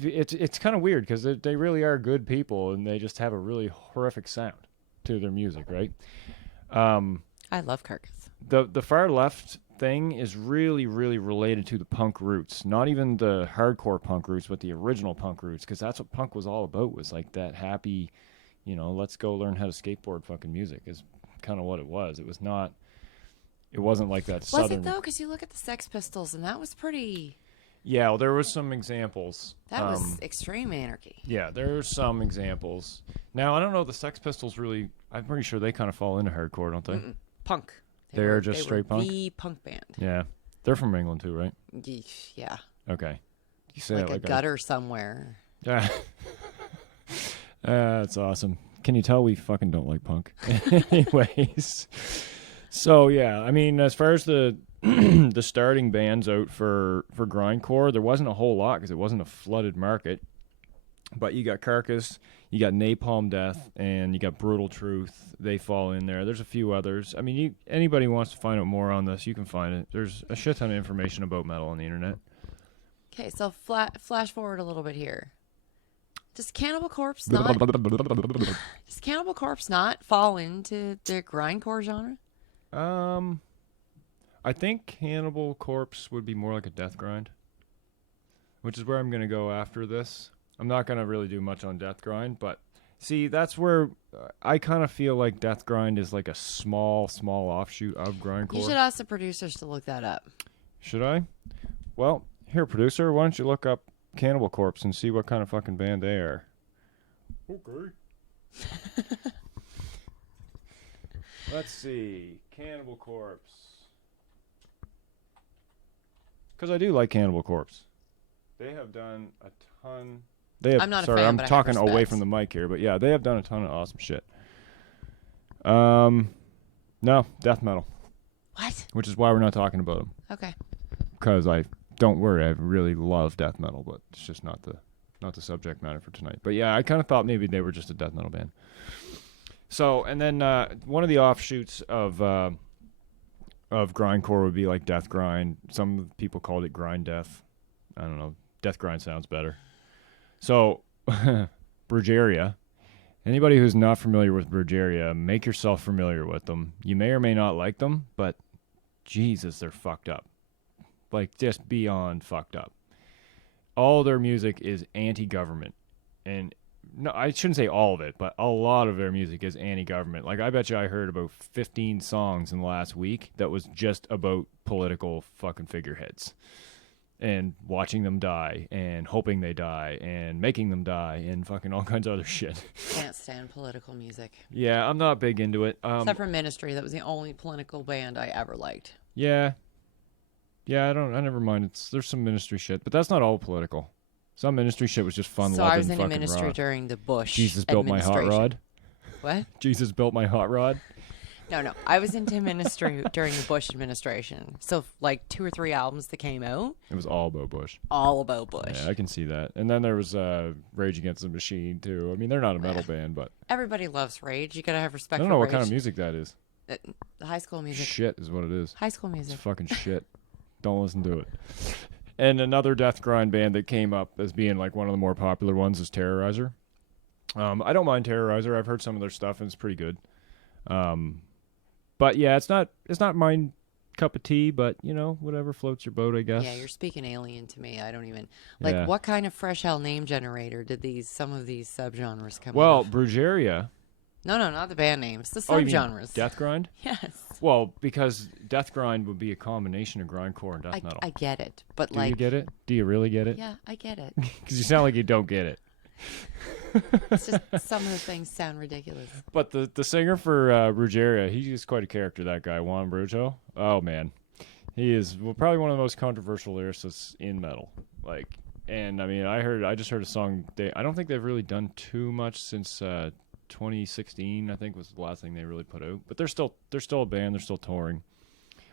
it's kind of weird because they really are good people and they just have a really horrific sound to their music, right? I love Carcass. The far left thing is really, really related to the punk roots. Not even the hardcore punk roots, but the original punk roots, because that's what punk was all about, was like that happy, let's go learn how to skateboard fucking music is kind of what it was. It was not It wasn't like that Was southern. it though? Because you look at the Sex Pistols, and that was pretty. Yeah, well, there was some examples. That was extreme anarchy. Yeah, there's some examples. Now, I don't know, the Sex Pistols really, I'm pretty sure they kind of fall into hardcore, don't they? Punk. They're just straight punk? The punk band. Yeah. They're from England too, right? Yeah. Okay. You say Like that a gutter somewhere. Yeah. That's awesome. Can you tell we fucking don't like punk? Anyways. So, yeah, I mean, as far as the the starting bands out for grindcore, there wasn't a whole lot because it wasn't a flooded market. But you got Carcass, you got Napalm Death, and you got Brutal Truth. They fall in there. There's a few others. I mean, anybody wants to find out more on this, you can find it. There's a shit ton of information about metal on the internet. Okay, so flash forward a little bit here. Does Cannibal Corpse not fall into the grindcore genre? I think Cannibal Corpse would be more like a death grind, which is where I'm going to go after this. I'm not going to really do much on death grind, but see, that's where I kind of feel like death grind is like a small offshoot of grindcore. You should ask the producers to look that up. Should I? Well, here, producer, why don't you look up Cannibal Corpse and see what kind of fucking band they are? Okay. Let's see. Cannibal Corpse. Because I do like Cannibal Corpse. They have done a ton. I'm not a fan, I'm but I have talking away respect. from the mic here, but yeah, they have done a ton of awesome shit. No, death metal, What? which is why we're not talking about them. Okay. Because don't worry, I really love death metal, but it's just not the subject matter for tonight. But yeah, I kind of thought maybe they were just a death metal band. So, and then one of the offshoots of grindcore would be like death grind. Some people called it grind death. I don't know. Death grind sounds better. So, Brujeria. Anybody who's not familiar with Brujeria, make yourself familiar with them. You may or may not like them, but Jesus, they're fucked up. Like, just beyond fucked up. All their music is anti-government. And no, I shouldn't say all of it, but a lot of their music is anti-government. Like, I bet you I heard about 15 songs in the last week that was just about political fucking figureheads. And watching them die, and hoping they die, and making them die, and fucking all kinds of other shit. Can't stand political music. Yeah, I'm not big into it. Except for Ministry, that was the only political band I ever liked. Yeah. Yeah, I never mind. There's some Ministry shit, but that's not all political. Some Ministry shit was just fun, So loving, I was in a fucking Ministry raw. during the Bush Jesus built my hot administration. rod. What? Jesus built my hot rod. No. I was into Ministry during the Bush administration. So like 2 or 3 albums that came out, It was all about Bush. all about Bush. Yeah, I can see that. And then there was Rage Against the Machine too. I mean, they're not a metal band, but Everybody loves Rage. You gotta have I respect don't for know what Rage. kind of music that is. High school music. Shit is what it is. High school It's music. fucking shit. Don't listen to it. And another death grind band that came up as being like one of the more popular ones is Terrorizer. I don't mind Terrorizer. I've heard some of their stuff and it's pretty good. But yeah, it's not my cup of tea, but you know, whatever floats your boat, I guess. Yeah, you're speaking alien to me. I don't even like Yeah. what kind of fresh hell name generator did some of these subgenres come Well, out of? Brujeria. No, not the band names. The Oh, you mean subgenres. death grind? Yes. Well, because death grind would be a combination of grindcore and death metal. I get it, but Do like, you get it? Do you really get it? yeah, I get it. Because you sound like you don't get it. It's just some of the things sound ridiculous. But the singer for Brujeria, he's quite a character, that guy, Juan Brujo. Oh, man. He is probably one of the most controversial lyricists in metal. Like, and I mean, I just heard a song. I don't think they've really done too much since 2016, I think was the last thing they really put out. But they're still a band. They're still touring.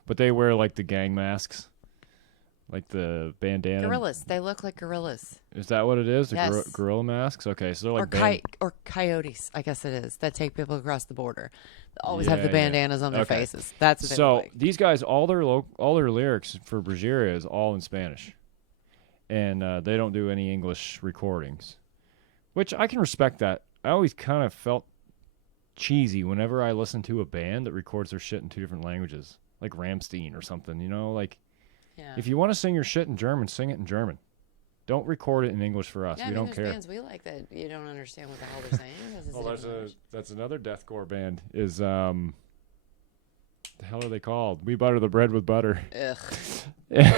But they wear like the gang masks, like the bandana. Gorillas. They look like gorillas. Is that what it is? The Yes. gorilla masks? Okay, so they're Or like or coyotes, I guess it is, that take people across the border. They always have the Yeah. bandanas on their Okay. faces. That's what they So look like. these guys, all their lyrics for Brujeria is all in Spanish, and they don't do any English recordings, which I can respect that. I always kind of felt cheesy whenever I listened to a band that records their shit in 2 different languages, like Rammstein or something. You know, like Yeah. if you want to sing your shit in German, sing it in German. Don't record it in English for us. Yeah, We I mean, don't there's care. bands we like that you don't understand what the hell they're saying. 'Cause it's Well, a different language. that's another deathcore band is The hell are they called? We butter the bread with butter. Ugh.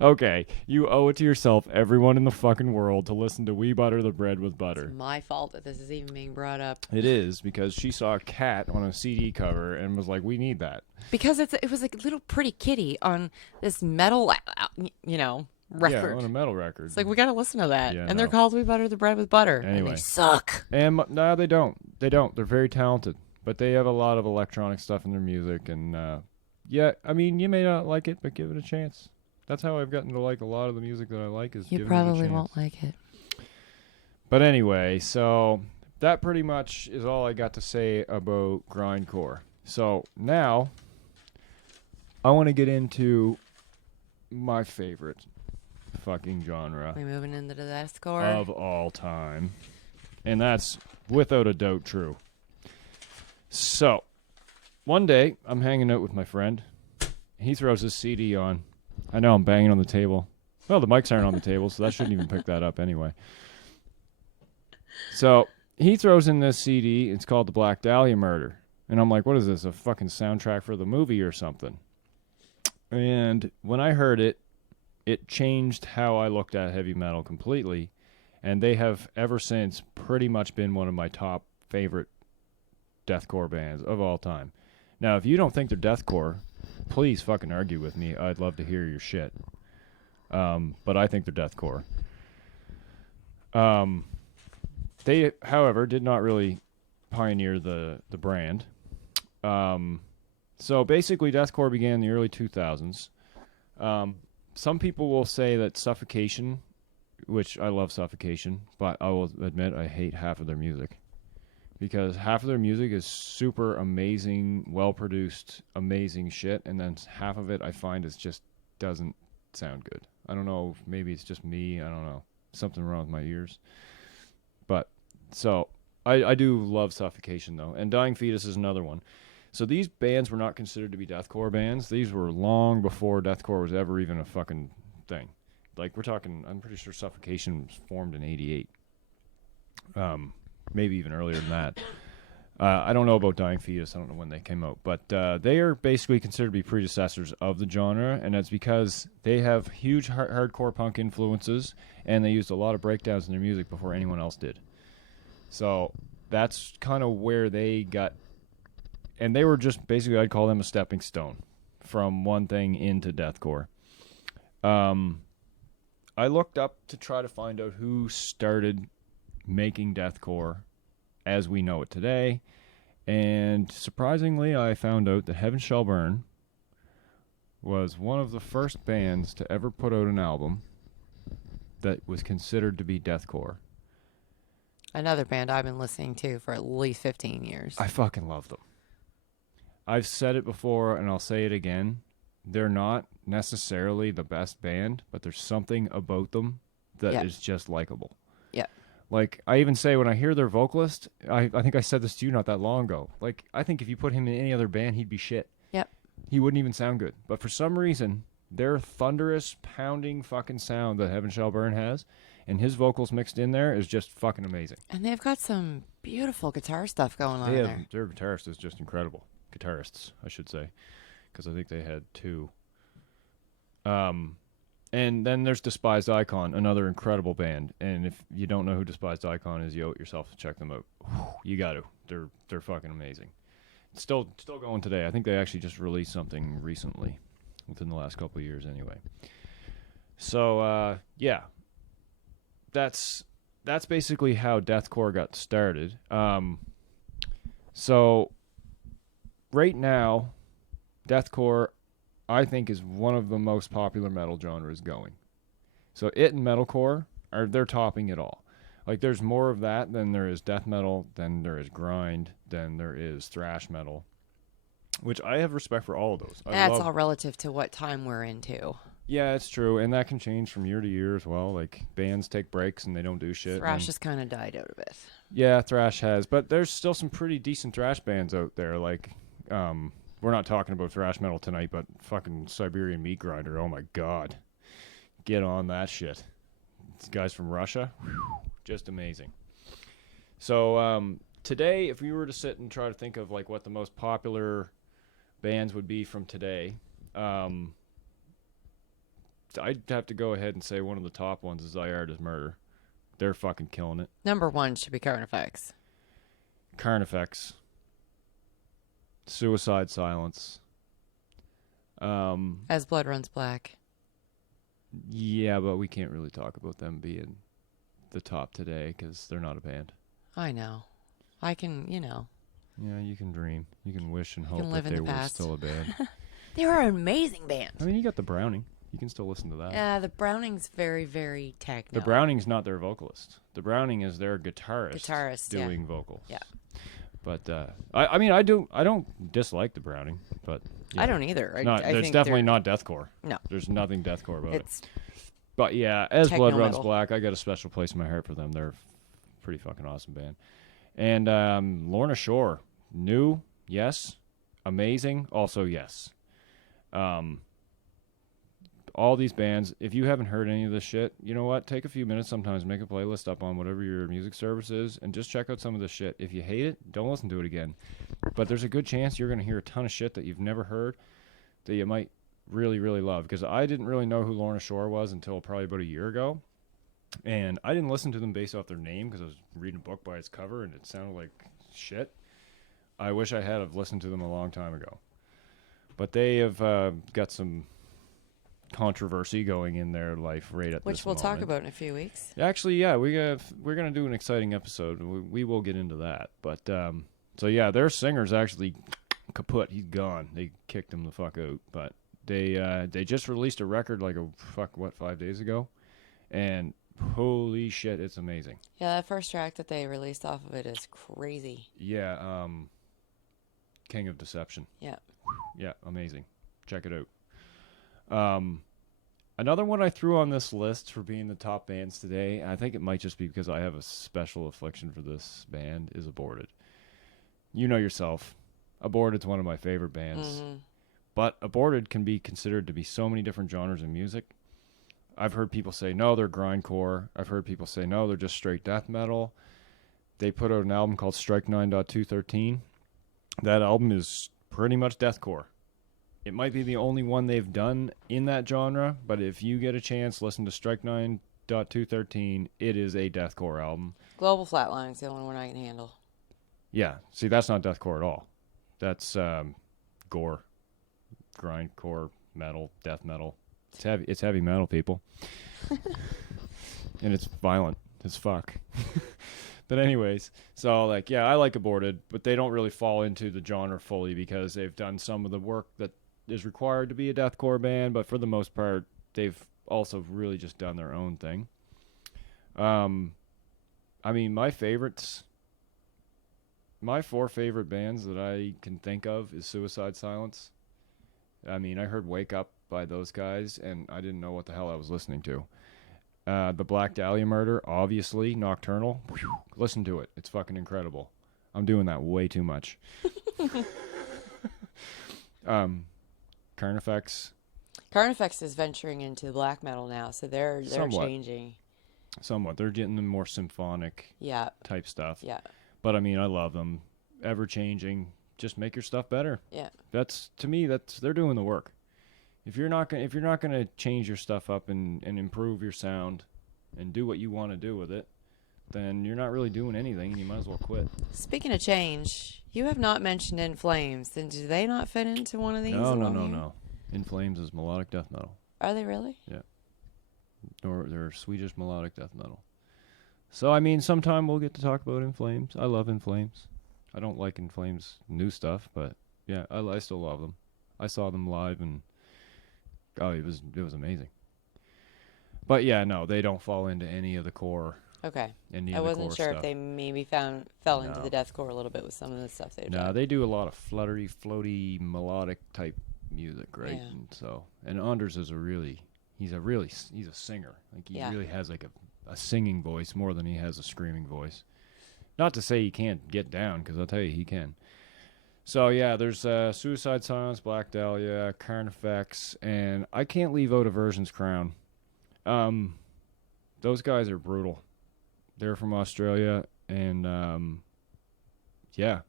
Okay, you owe it to yourself, everyone in the fucking world, to listen to We Butter the Bread with Butter. It's my fault that this is even being brought up. It is, because she saw a cat on a CD cover and was like, we need that. Because it was like a little pretty kitty on this metal, record. Yeah, on a metal record. It's like, we got to listen to that. Yeah, and they're no. called We Butter the Bread with Butter. And Anyway. they suck. And no, they don't. They don't. They're very talented. But they have a lot of electronic stuff in their music. And, yeah, I mean, you may not like it, but give it a chance. That's how I've gotten to like a lot of the music that I like is You giving it a probably chance. won't like it. But anyway, so that pretty much is all I got to say about grindcore. So now I want to get into my favorite fucking genre We moving into the deathcore? of all time. And that's without a doubt true. So, one day I'm hanging out with my friend. He throws his CD on. I know I'm banging on the table. Well, the mics aren't on the table, so that shouldn't even pick that up anyway. So he throws in this CD. It's called The Black Dahlia Murder. And I'm like, what is this, a fucking soundtrack for the movie or something? And when I heard it, it changed how I looked at heavy metal completely. And they have ever since pretty much been one of my top favorite deathcore bands of all time. Now, if you don't think they're deathcore, please fucking argue with me. I'd love to hear your shit. But I think they're deathcore. They, however, did not really pioneer the brand. So basically, deathcore began in the early 2000s. Some people will say that Suffocation, which I love Suffocation, but I will admit I hate half of their music. Because half of their music is super amazing, well-produced, amazing shit, and then half of it I find is just doesn't sound good. I don't know, maybe it's just me, I don't know. Something wrong with my ears. But, so, I do love Suffocation, though. And Dying Fetus is another one. So these bands were not considered to be deathcore bands. These were long before deathcore was ever even a fucking thing. Like, we're talking, I'm pretty sure Suffocation was formed in 88. Maybe even earlier than that. I don't know about Dying Fetus. I don't know when they came out. But they are basically considered to be predecessors of the genre, and that's because they have huge hardcore punk influences, and they used a lot of breakdowns in their music before anyone else did. So that's kind of where they got... And they were just, basically, I'd call them a stepping stone from one thing into deathcore. I looked up to try to find out who started making deathcore as we know it today, and surprisingly I found out that Heaven Shall Burn was one of the first bands to ever put out an album that was considered to be deathcore. Another band I've been listening to for at least 15 years. I fucking love them. I've said it before and I'll say it again. They're not necessarily the best band, but there's something about them that is just likable. Yeah. Like, I even say when I hear their vocalist, I think I said this to you not that long ago. Like, I think if you put him in any other band, he'd be shit. Yep. He wouldn't even sound good. But for some reason, their thunderous, pounding fucking sound that Heaven Shall Burn has, and his vocals mixed in there is just fucking amazing. And they've got some beautiful guitar stuff going on They have, there. their guitarist is just incredible. Guitarists, I should say. Because I think they had two. And then there's Despised Icon, another incredible band. And if you don't know who Despised Icon is, you owe it yourself to check them out. You got to. They're fucking amazing. It's still going today. I think they actually just released something recently, within the last couple of years anyway. So yeah, that's basically how deathcore got started. So right now, deathcore, I think, is one of the most popular metal genres going. So it and metalcore they're topping it all. Like, there's more of that than there is death metal, than there is grind, than there is thrash metal, which I have respect for all of those. That's all relative to what time we're into. Yeah, it's true, and that can change from year to year as well. Like, bands take breaks and they don't do shit. Thrash has kind of died out a bit. Yeah, thrash has, but there's still some pretty decent thrash bands out there. Like, we're not talking about thrash metal tonight, but fucking Siberian Meat Grinder, oh my god. Get on that shit. These guys from Russia, just amazing. So, today, if we were to sit and try to think of, like, what the most popular bands would be from today. I'd have to go ahead and say one of the top ones is Zyard is Murder. They're fucking killing it. Number one should be Carnifex. Carnifex. Suicide Silence. As Blood Runs Black. Yeah, but we can't really talk about them being the top today because they're not a band. I know. I can, Yeah, you can dream. You can wish and hope live that in they the were past. still a band. They were an amazing band. I mean, you got the Browning. You can still listen to that. Yeah, the Browning's very, very techno. The Browning's not their vocalist. The Browning is their Guitarist, doing yeah. vocals. Yeah. But I mean, I don't dislike the Browning, but yeah. I don't either. There's think definitely they're- not deathcore. No. There's nothing deathcore about It's it. But yeah, as techno Blood Runs metal. Black, I got a special place in my heart for them. They're a pretty fucking awesome band. And Lorna Shore, new, yes. Amazing, also yes. All these bands, if you haven't heard any of this shit, you know what? Take a few minutes sometimes, make a playlist up on whatever your music service is, and just check out some of this shit. If you hate it, don't listen to it again. But there's a good chance you're going to hear a ton of shit that you've never heard that you might really, really love. Because I didn't really know who Lorna Shore was until probably about a year ago. And I didn't listen to them based off their name because I was reading a book by its cover and it sounded like shit. I wish I had have listened to them a long time ago. But they have got some controversy going in their life right at which this we'll moment. talk about in a few weeks. Actually, yeah, we're going to do an exciting episode. We will get into that. But so yeah, their singer's actually kaput. He's gone. They kicked him the fuck out. But they just released a record like 5 days ago, and holy shit, it's amazing. Yeah, that first track that they released off of it is crazy. Yeah, King of Deception. Yeah. Yeah, amazing. Check it out. Another one I threw on this list for being the top bands today, I think it might just be because I have a special affliction for this band, is Aborted. You know yourself. Aborted's one of my favorite bands. Mm-hmm. But Aborted can be considered to be so many different genres of music. I've heard people say, no, they're grindcore. I've heard people say, no, they're just straight death metal. They put out an album called Strike 9.213. That album is pretty much deathcore. It might be the only one they've done in that genre, but if you get a chance, listen to Strike 9.213. It is a deathcore album. Global Flatline's the only one I can handle. Yeah, see, that's not deathcore at all. That's gore, grindcore, metal, death metal. It's heavy metal, people. And it's violent as fuck. But anyways, so like, yeah, I like Aborted, but they don't really fall into the genre fully because they've done some of the work that is required to be a deathcore band, but for the most part, they've also really just done their own thing. I mean, my four favorite bands that I can think of is Suicide Silence. I mean, I heard Wake Up by those guys, and I didn't know what the hell I was listening to. The Black Dahlia Murder, obviously, Nocturnal. Whew, listen to it. It's fucking incredible. I'm doing that way too much. Carnifex. Carnifex is venturing into black metal now, so they're Somewhat. changing. Somewhat. They're getting the more symphonic Yeah. type stuff. Yeah. But I mean, I love them. Ever changing. Just make your stuff better. Yeah. That's, to me, they're doing the work. If you're not gonna change your stuff up and improve your sound and do what you want to do with it, then you're not really doing anything and you might as well quit. Speaking of change, you have not mentioned In Flames. Then do they not fit into one of these? No. In Flames is melodic death metal. Are they really? Yeah. Or they're Swedish melodic death metal. So I mean, sometime we'll get to talk about In Flames. I love In Flames. I don't like In Flames new stuff, but yeah, I still love them. I saw them live and it was amazing. But yeah, no, they don't fall into any of the core. Okay. Any I of the wasn't core sure stuff. if they maybe fell into No. the deathcore a little bit with some of the stuff they've No, done. they do a lot of fluttery, floaty, melodic type music, right? Yeah. And Anders is he's a singer. Like he Yeah. really has like a singing voice more than he has a screaming voice. Not to say he can't get down, because I'll tell you he can. So yeah, there's Suicide Silence, Black Dahlia, Carnifex, and I can't leave out Aversion's Crown. Those guys are brutal. They're from Australia, and yeah,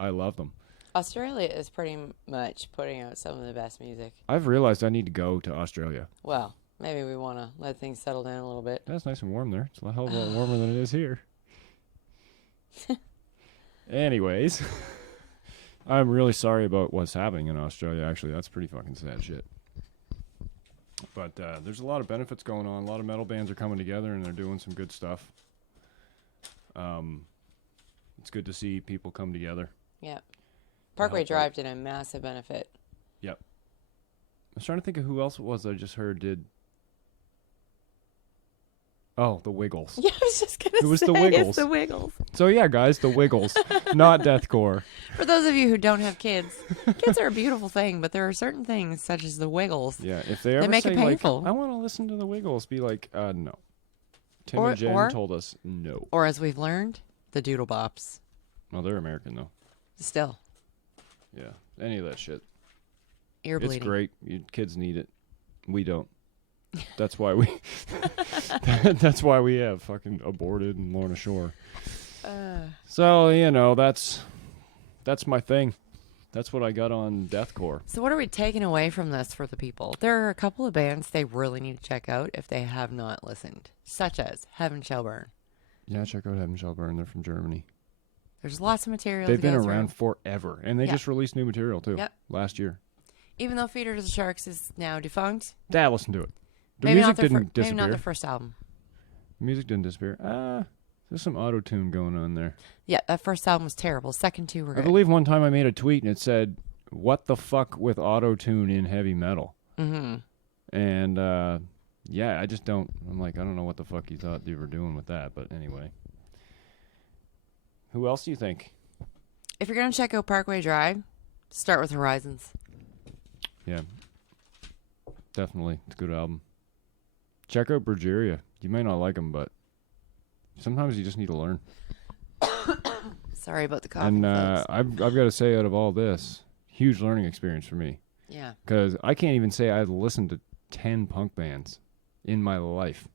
I love them. Australia is pretty much putting out some of the best music. I've realized I need to go to Australia. Well, maybe we want to let things settle down a little bit. That's nice and warm there. It's a hell of a lot warmer than it is here. Anyways, I'm really sorry about what's happening in Australia. Actually, that's pretty fucking sad shit. But there's a lot of benefits going on. A lot of metal bands are coming together and they're doing some good stuff. It's good to see people come together. Yep. Parkway Drive did a massive benefit. Yep. I was trying to think of who else it was that I just heard did. Oh, the Wiggles. Yeah, I was just going to say, it was the Wiggles. It's the Wiggles. So yeah, guys, the Wiggles, not deathcore. For those of you who don't have kids, kids are a beautiful thing, but there are certain things, such as the Wiggles, Yeah, if they ever make say it painful. like, I want to listen to the Wiggles, be like, no. Tim Or- and Jen or- told us no. or as we've learned, the Doodle Bops. Well, they're American though. Still, Yeah, any of that shit. ear bleeding. It's great. Kids need it. We don't. That's why we. That's why we have fucking Aborted and Lorna Shore. So that's my thing. That's what I got on deathcore. So what are we taking away from this for the people? There are a couple of bands they really need to check out if they have not listened, such as Heaven Shall Burn. Yeah, check out Heaven Shall Burn. They're from Germany. There's lots of material. They've to been go around through. forever, and they Yeah. just released new material too. Yep. Last year. Even though Feeder to the Sharks is now defunct, Dad, listen to it. The maybe music not their didn't maybe not disappear. their first album. The music didn't disappear. There's some auto tune going on there. Yeah, that first album was terrible. Second two were I good. believe one time I made a tweet and it said, "What the fuck with auto tune in heavy metal?" Mm-hmm. And yeah, I just don't. I'm like, I don't know what the fuck you thought you were doing with that, but anyway. Who else do you think? If you're gonna check out Parkway Drive, start with Horizons. Yeah, definitely, it's a good album. Check out Bergeria. You may not like them, but sometimes you just need to learn. Sorry about the coughing, And folks. I've got to say, out of all this, huge learning experience for me. Yeah. Because I can't even say I've listened to 10 punk bands in my life.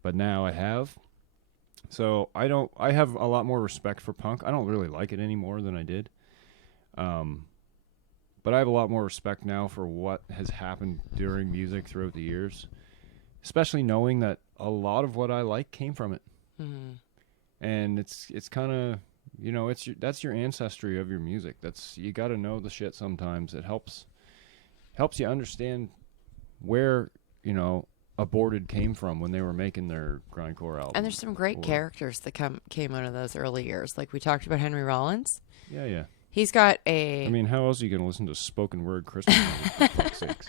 But now I have. So I have a lot more respect for punk. I don't really like it any more than I did. But I have a lot more respect now for what has happened during music throughout the years. Especially knowing that a lot of what I like came from it. Mm-hmm. And it's kind of, that's your ancestry of your music. You got to know the shit sometimes. It helps you understand where, Aborted came from when they were making their grindcore album. And there's some great characters that came out of those early years. Like we talked about Henry Rollins. Yeah. He's got a... I mean, how else are you going to listen to spoken word Christmas songs, for fuck's sakes?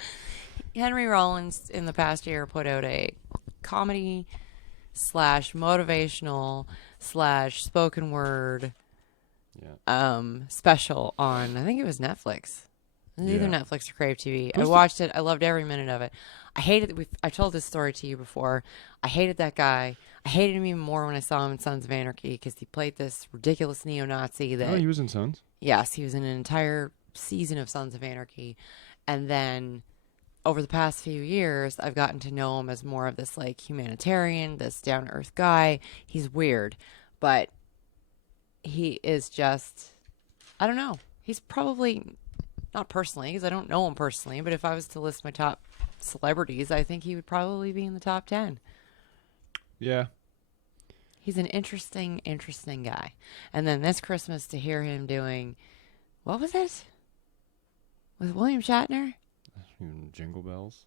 Henry Rollins in the past year put out a comedy / motivational / spoken word special on, I think it was Netflix. It was either Netflix or Crave TV. I watched it. I loved every minute of it. I hated I told this story to you before. I hated that guy. I hated him even more when I saw him in Sons of Anarchy because he played this ridiculous neo-Nazi that... Oh, he was in Sons? Yes, he was in an entire season of Sons of Anarchy. And then over the past few years, I've gotten to know him as more of this like humanitarian, this down-to-earth guy. He's weird, but he is just, I don't know. He's probably, not personally, because I don't know him personally, but if I was to list my top celebrities, I think he would probably be in the top 10. Yeah. He's an interesting guy. And then this Christmas to hear him doing, what was it? With William Shatner? Jingle Bells?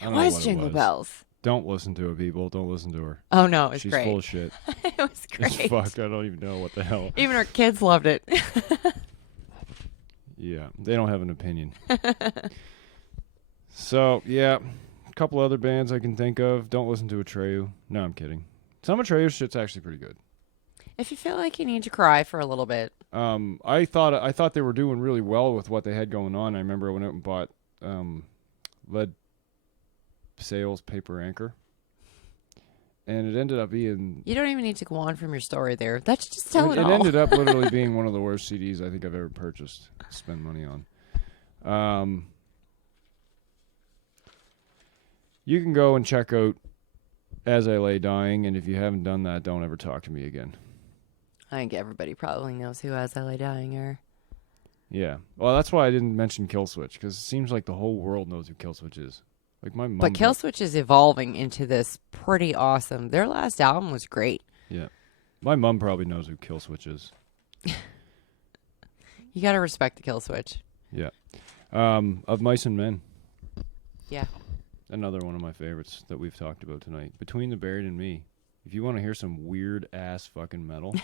It was Jingle Bells. Don't listen to it, people. Don't listen to her. Oh, no, it's She's great. full of shit. It was great. It's fucked. I don't even know what the hell. Even our kids loved it. Yeah, they don't have an opinion. So, yeah, a couple other bands I can think of. Don't listen to Atreyu. No, I'm kidding. Some Atreyu shit's actually pretty good. If you feel like you need to cry for a little bit. I thought they were doing really well with what they had going on. I remember I went out and bought Lead Sales Paper Anchor. And it ended up being... You don't even need to go on from your story there. That's just telling It all. ended up literally being one of the worst CDs I think I've ever purchased. Spend money on. You can go and check out As I Lay Dying, and if you haven't done that, don't ever talk to me again. I think everybody probably knows who As I Lay Dying are. Yeah. Well, that's why I didn't mention Killswitch, because it seems like the whole world knows who Killswitch is. Like my But mom. Killswitch is evolving into this pretty awesome. Their last album was great. Yeah. My mom probably knows who Killswitch is. You gotta respect the Killswitch. Yeah. Of Mice and Men. Yeah. Another one of my favorites that we've talked about tonight. Between the Buried and Me. If you want to hear some weird ass fucking metal,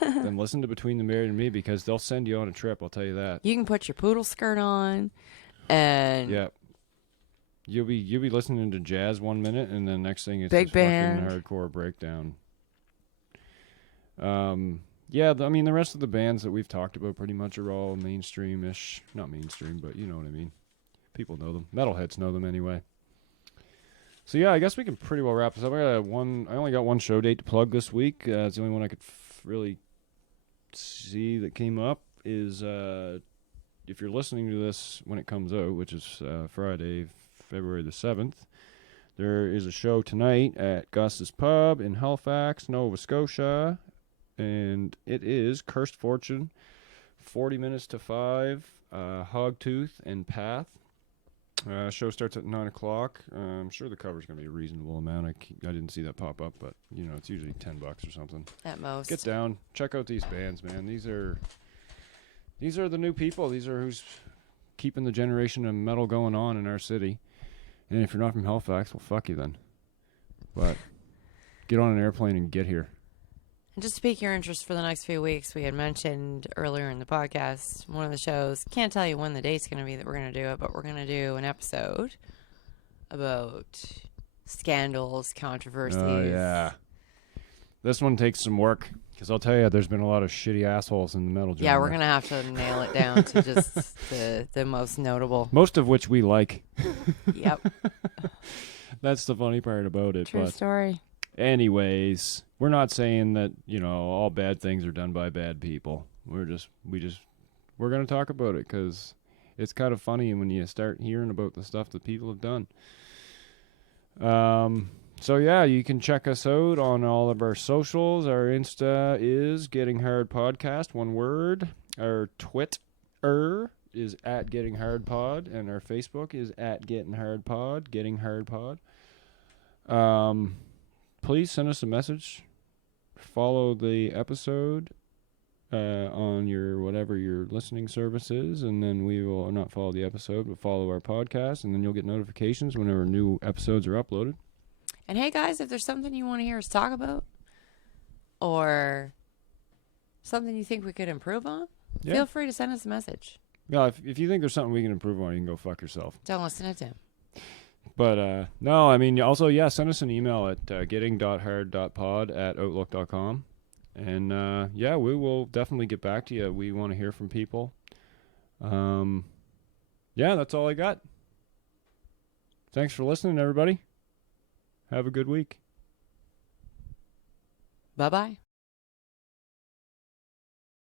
then listen to Between the Buried and Me, because they'll send you on a trip, I'll tell you that. You can put your poodle skirt on and Yeah. You'll be listening to jazz 1 minute, and then next thing it's Big just band. fucking hardcore breakdown. Yeah, I mean the rest of the bands that we've talked about pretty much are all mainstream-ish. Not mainstream, but you know what I mean. People know them. Metalheads know them anyway. So yeah, I guess we can pretty well wrap this up. I only got one show date to plug this week. It's the only one I could really see that came up. Is if you're listening to this when it comes out, which is Friday, February the 7th, there is a show tonight at Gus's Pub in Halifax, Nova Scotia, and it is Cursed Fortune, 40 minutes to 5, Hogtooth and Path. Show starts at 9 o'clock. I'm sure the cover's going to be a reasonable amount. I didn't see that pop up, but, you know, it's usually $10 or something. at most. Get down. Check out these bands, man. These are the new people. These are who's keeping the generation of metal going on in our city. And if you're not from Halifax, well, fuck you then. But get on an airplane and get here. And just to pique your interest for the next few weeks, we had mentioned earlier in the podcast, one of the shows, can't tell you when the date's going to be that we're going to do it, but we're going to do an episode about scandals, controversies. Oh, yeah. This one takes some work, because I'll tell you, there's been a lot of shitty assholes in the metal genre. Yeah, we're going to have to nail it down to just the most notable. Most of which we like. Yep. That's the funny part about it. True but story. anyways, we're not saying that, you know, all bad things are done by bad people. We're going to talk about it because it's kind of funny when you start hearing about the stuff that people have done. So yeah, you can check us out on all of our socials. Our Insta is Getting Hard Podcast, one word. Our Twitter is at Getting Hard Pod, and our Facebook is at Getting Hard Pod, Getting Hard Pod. Please send us a message. Follow the episode on your whatever your listening service is, and then we will not follow the episode, but follow our podcast, and then you'll get notifications whenever new episodes are uploaded. And hey, guys, if there's something you want to hear us talk about or something you think we could improve on, feel free to send us a message. Yeah, if you think there's something we can improve on, you can go fuck yourself. Don't listen to Tim. But, no, I mean, also, yeah, send us an email at getting.hard.pod@outlook.com. And, yeah, we will definitely get back to you. We want to hear from people. Yeah, that's all I got. Thanks for listening, everybody. Have a good week. Bye-bye.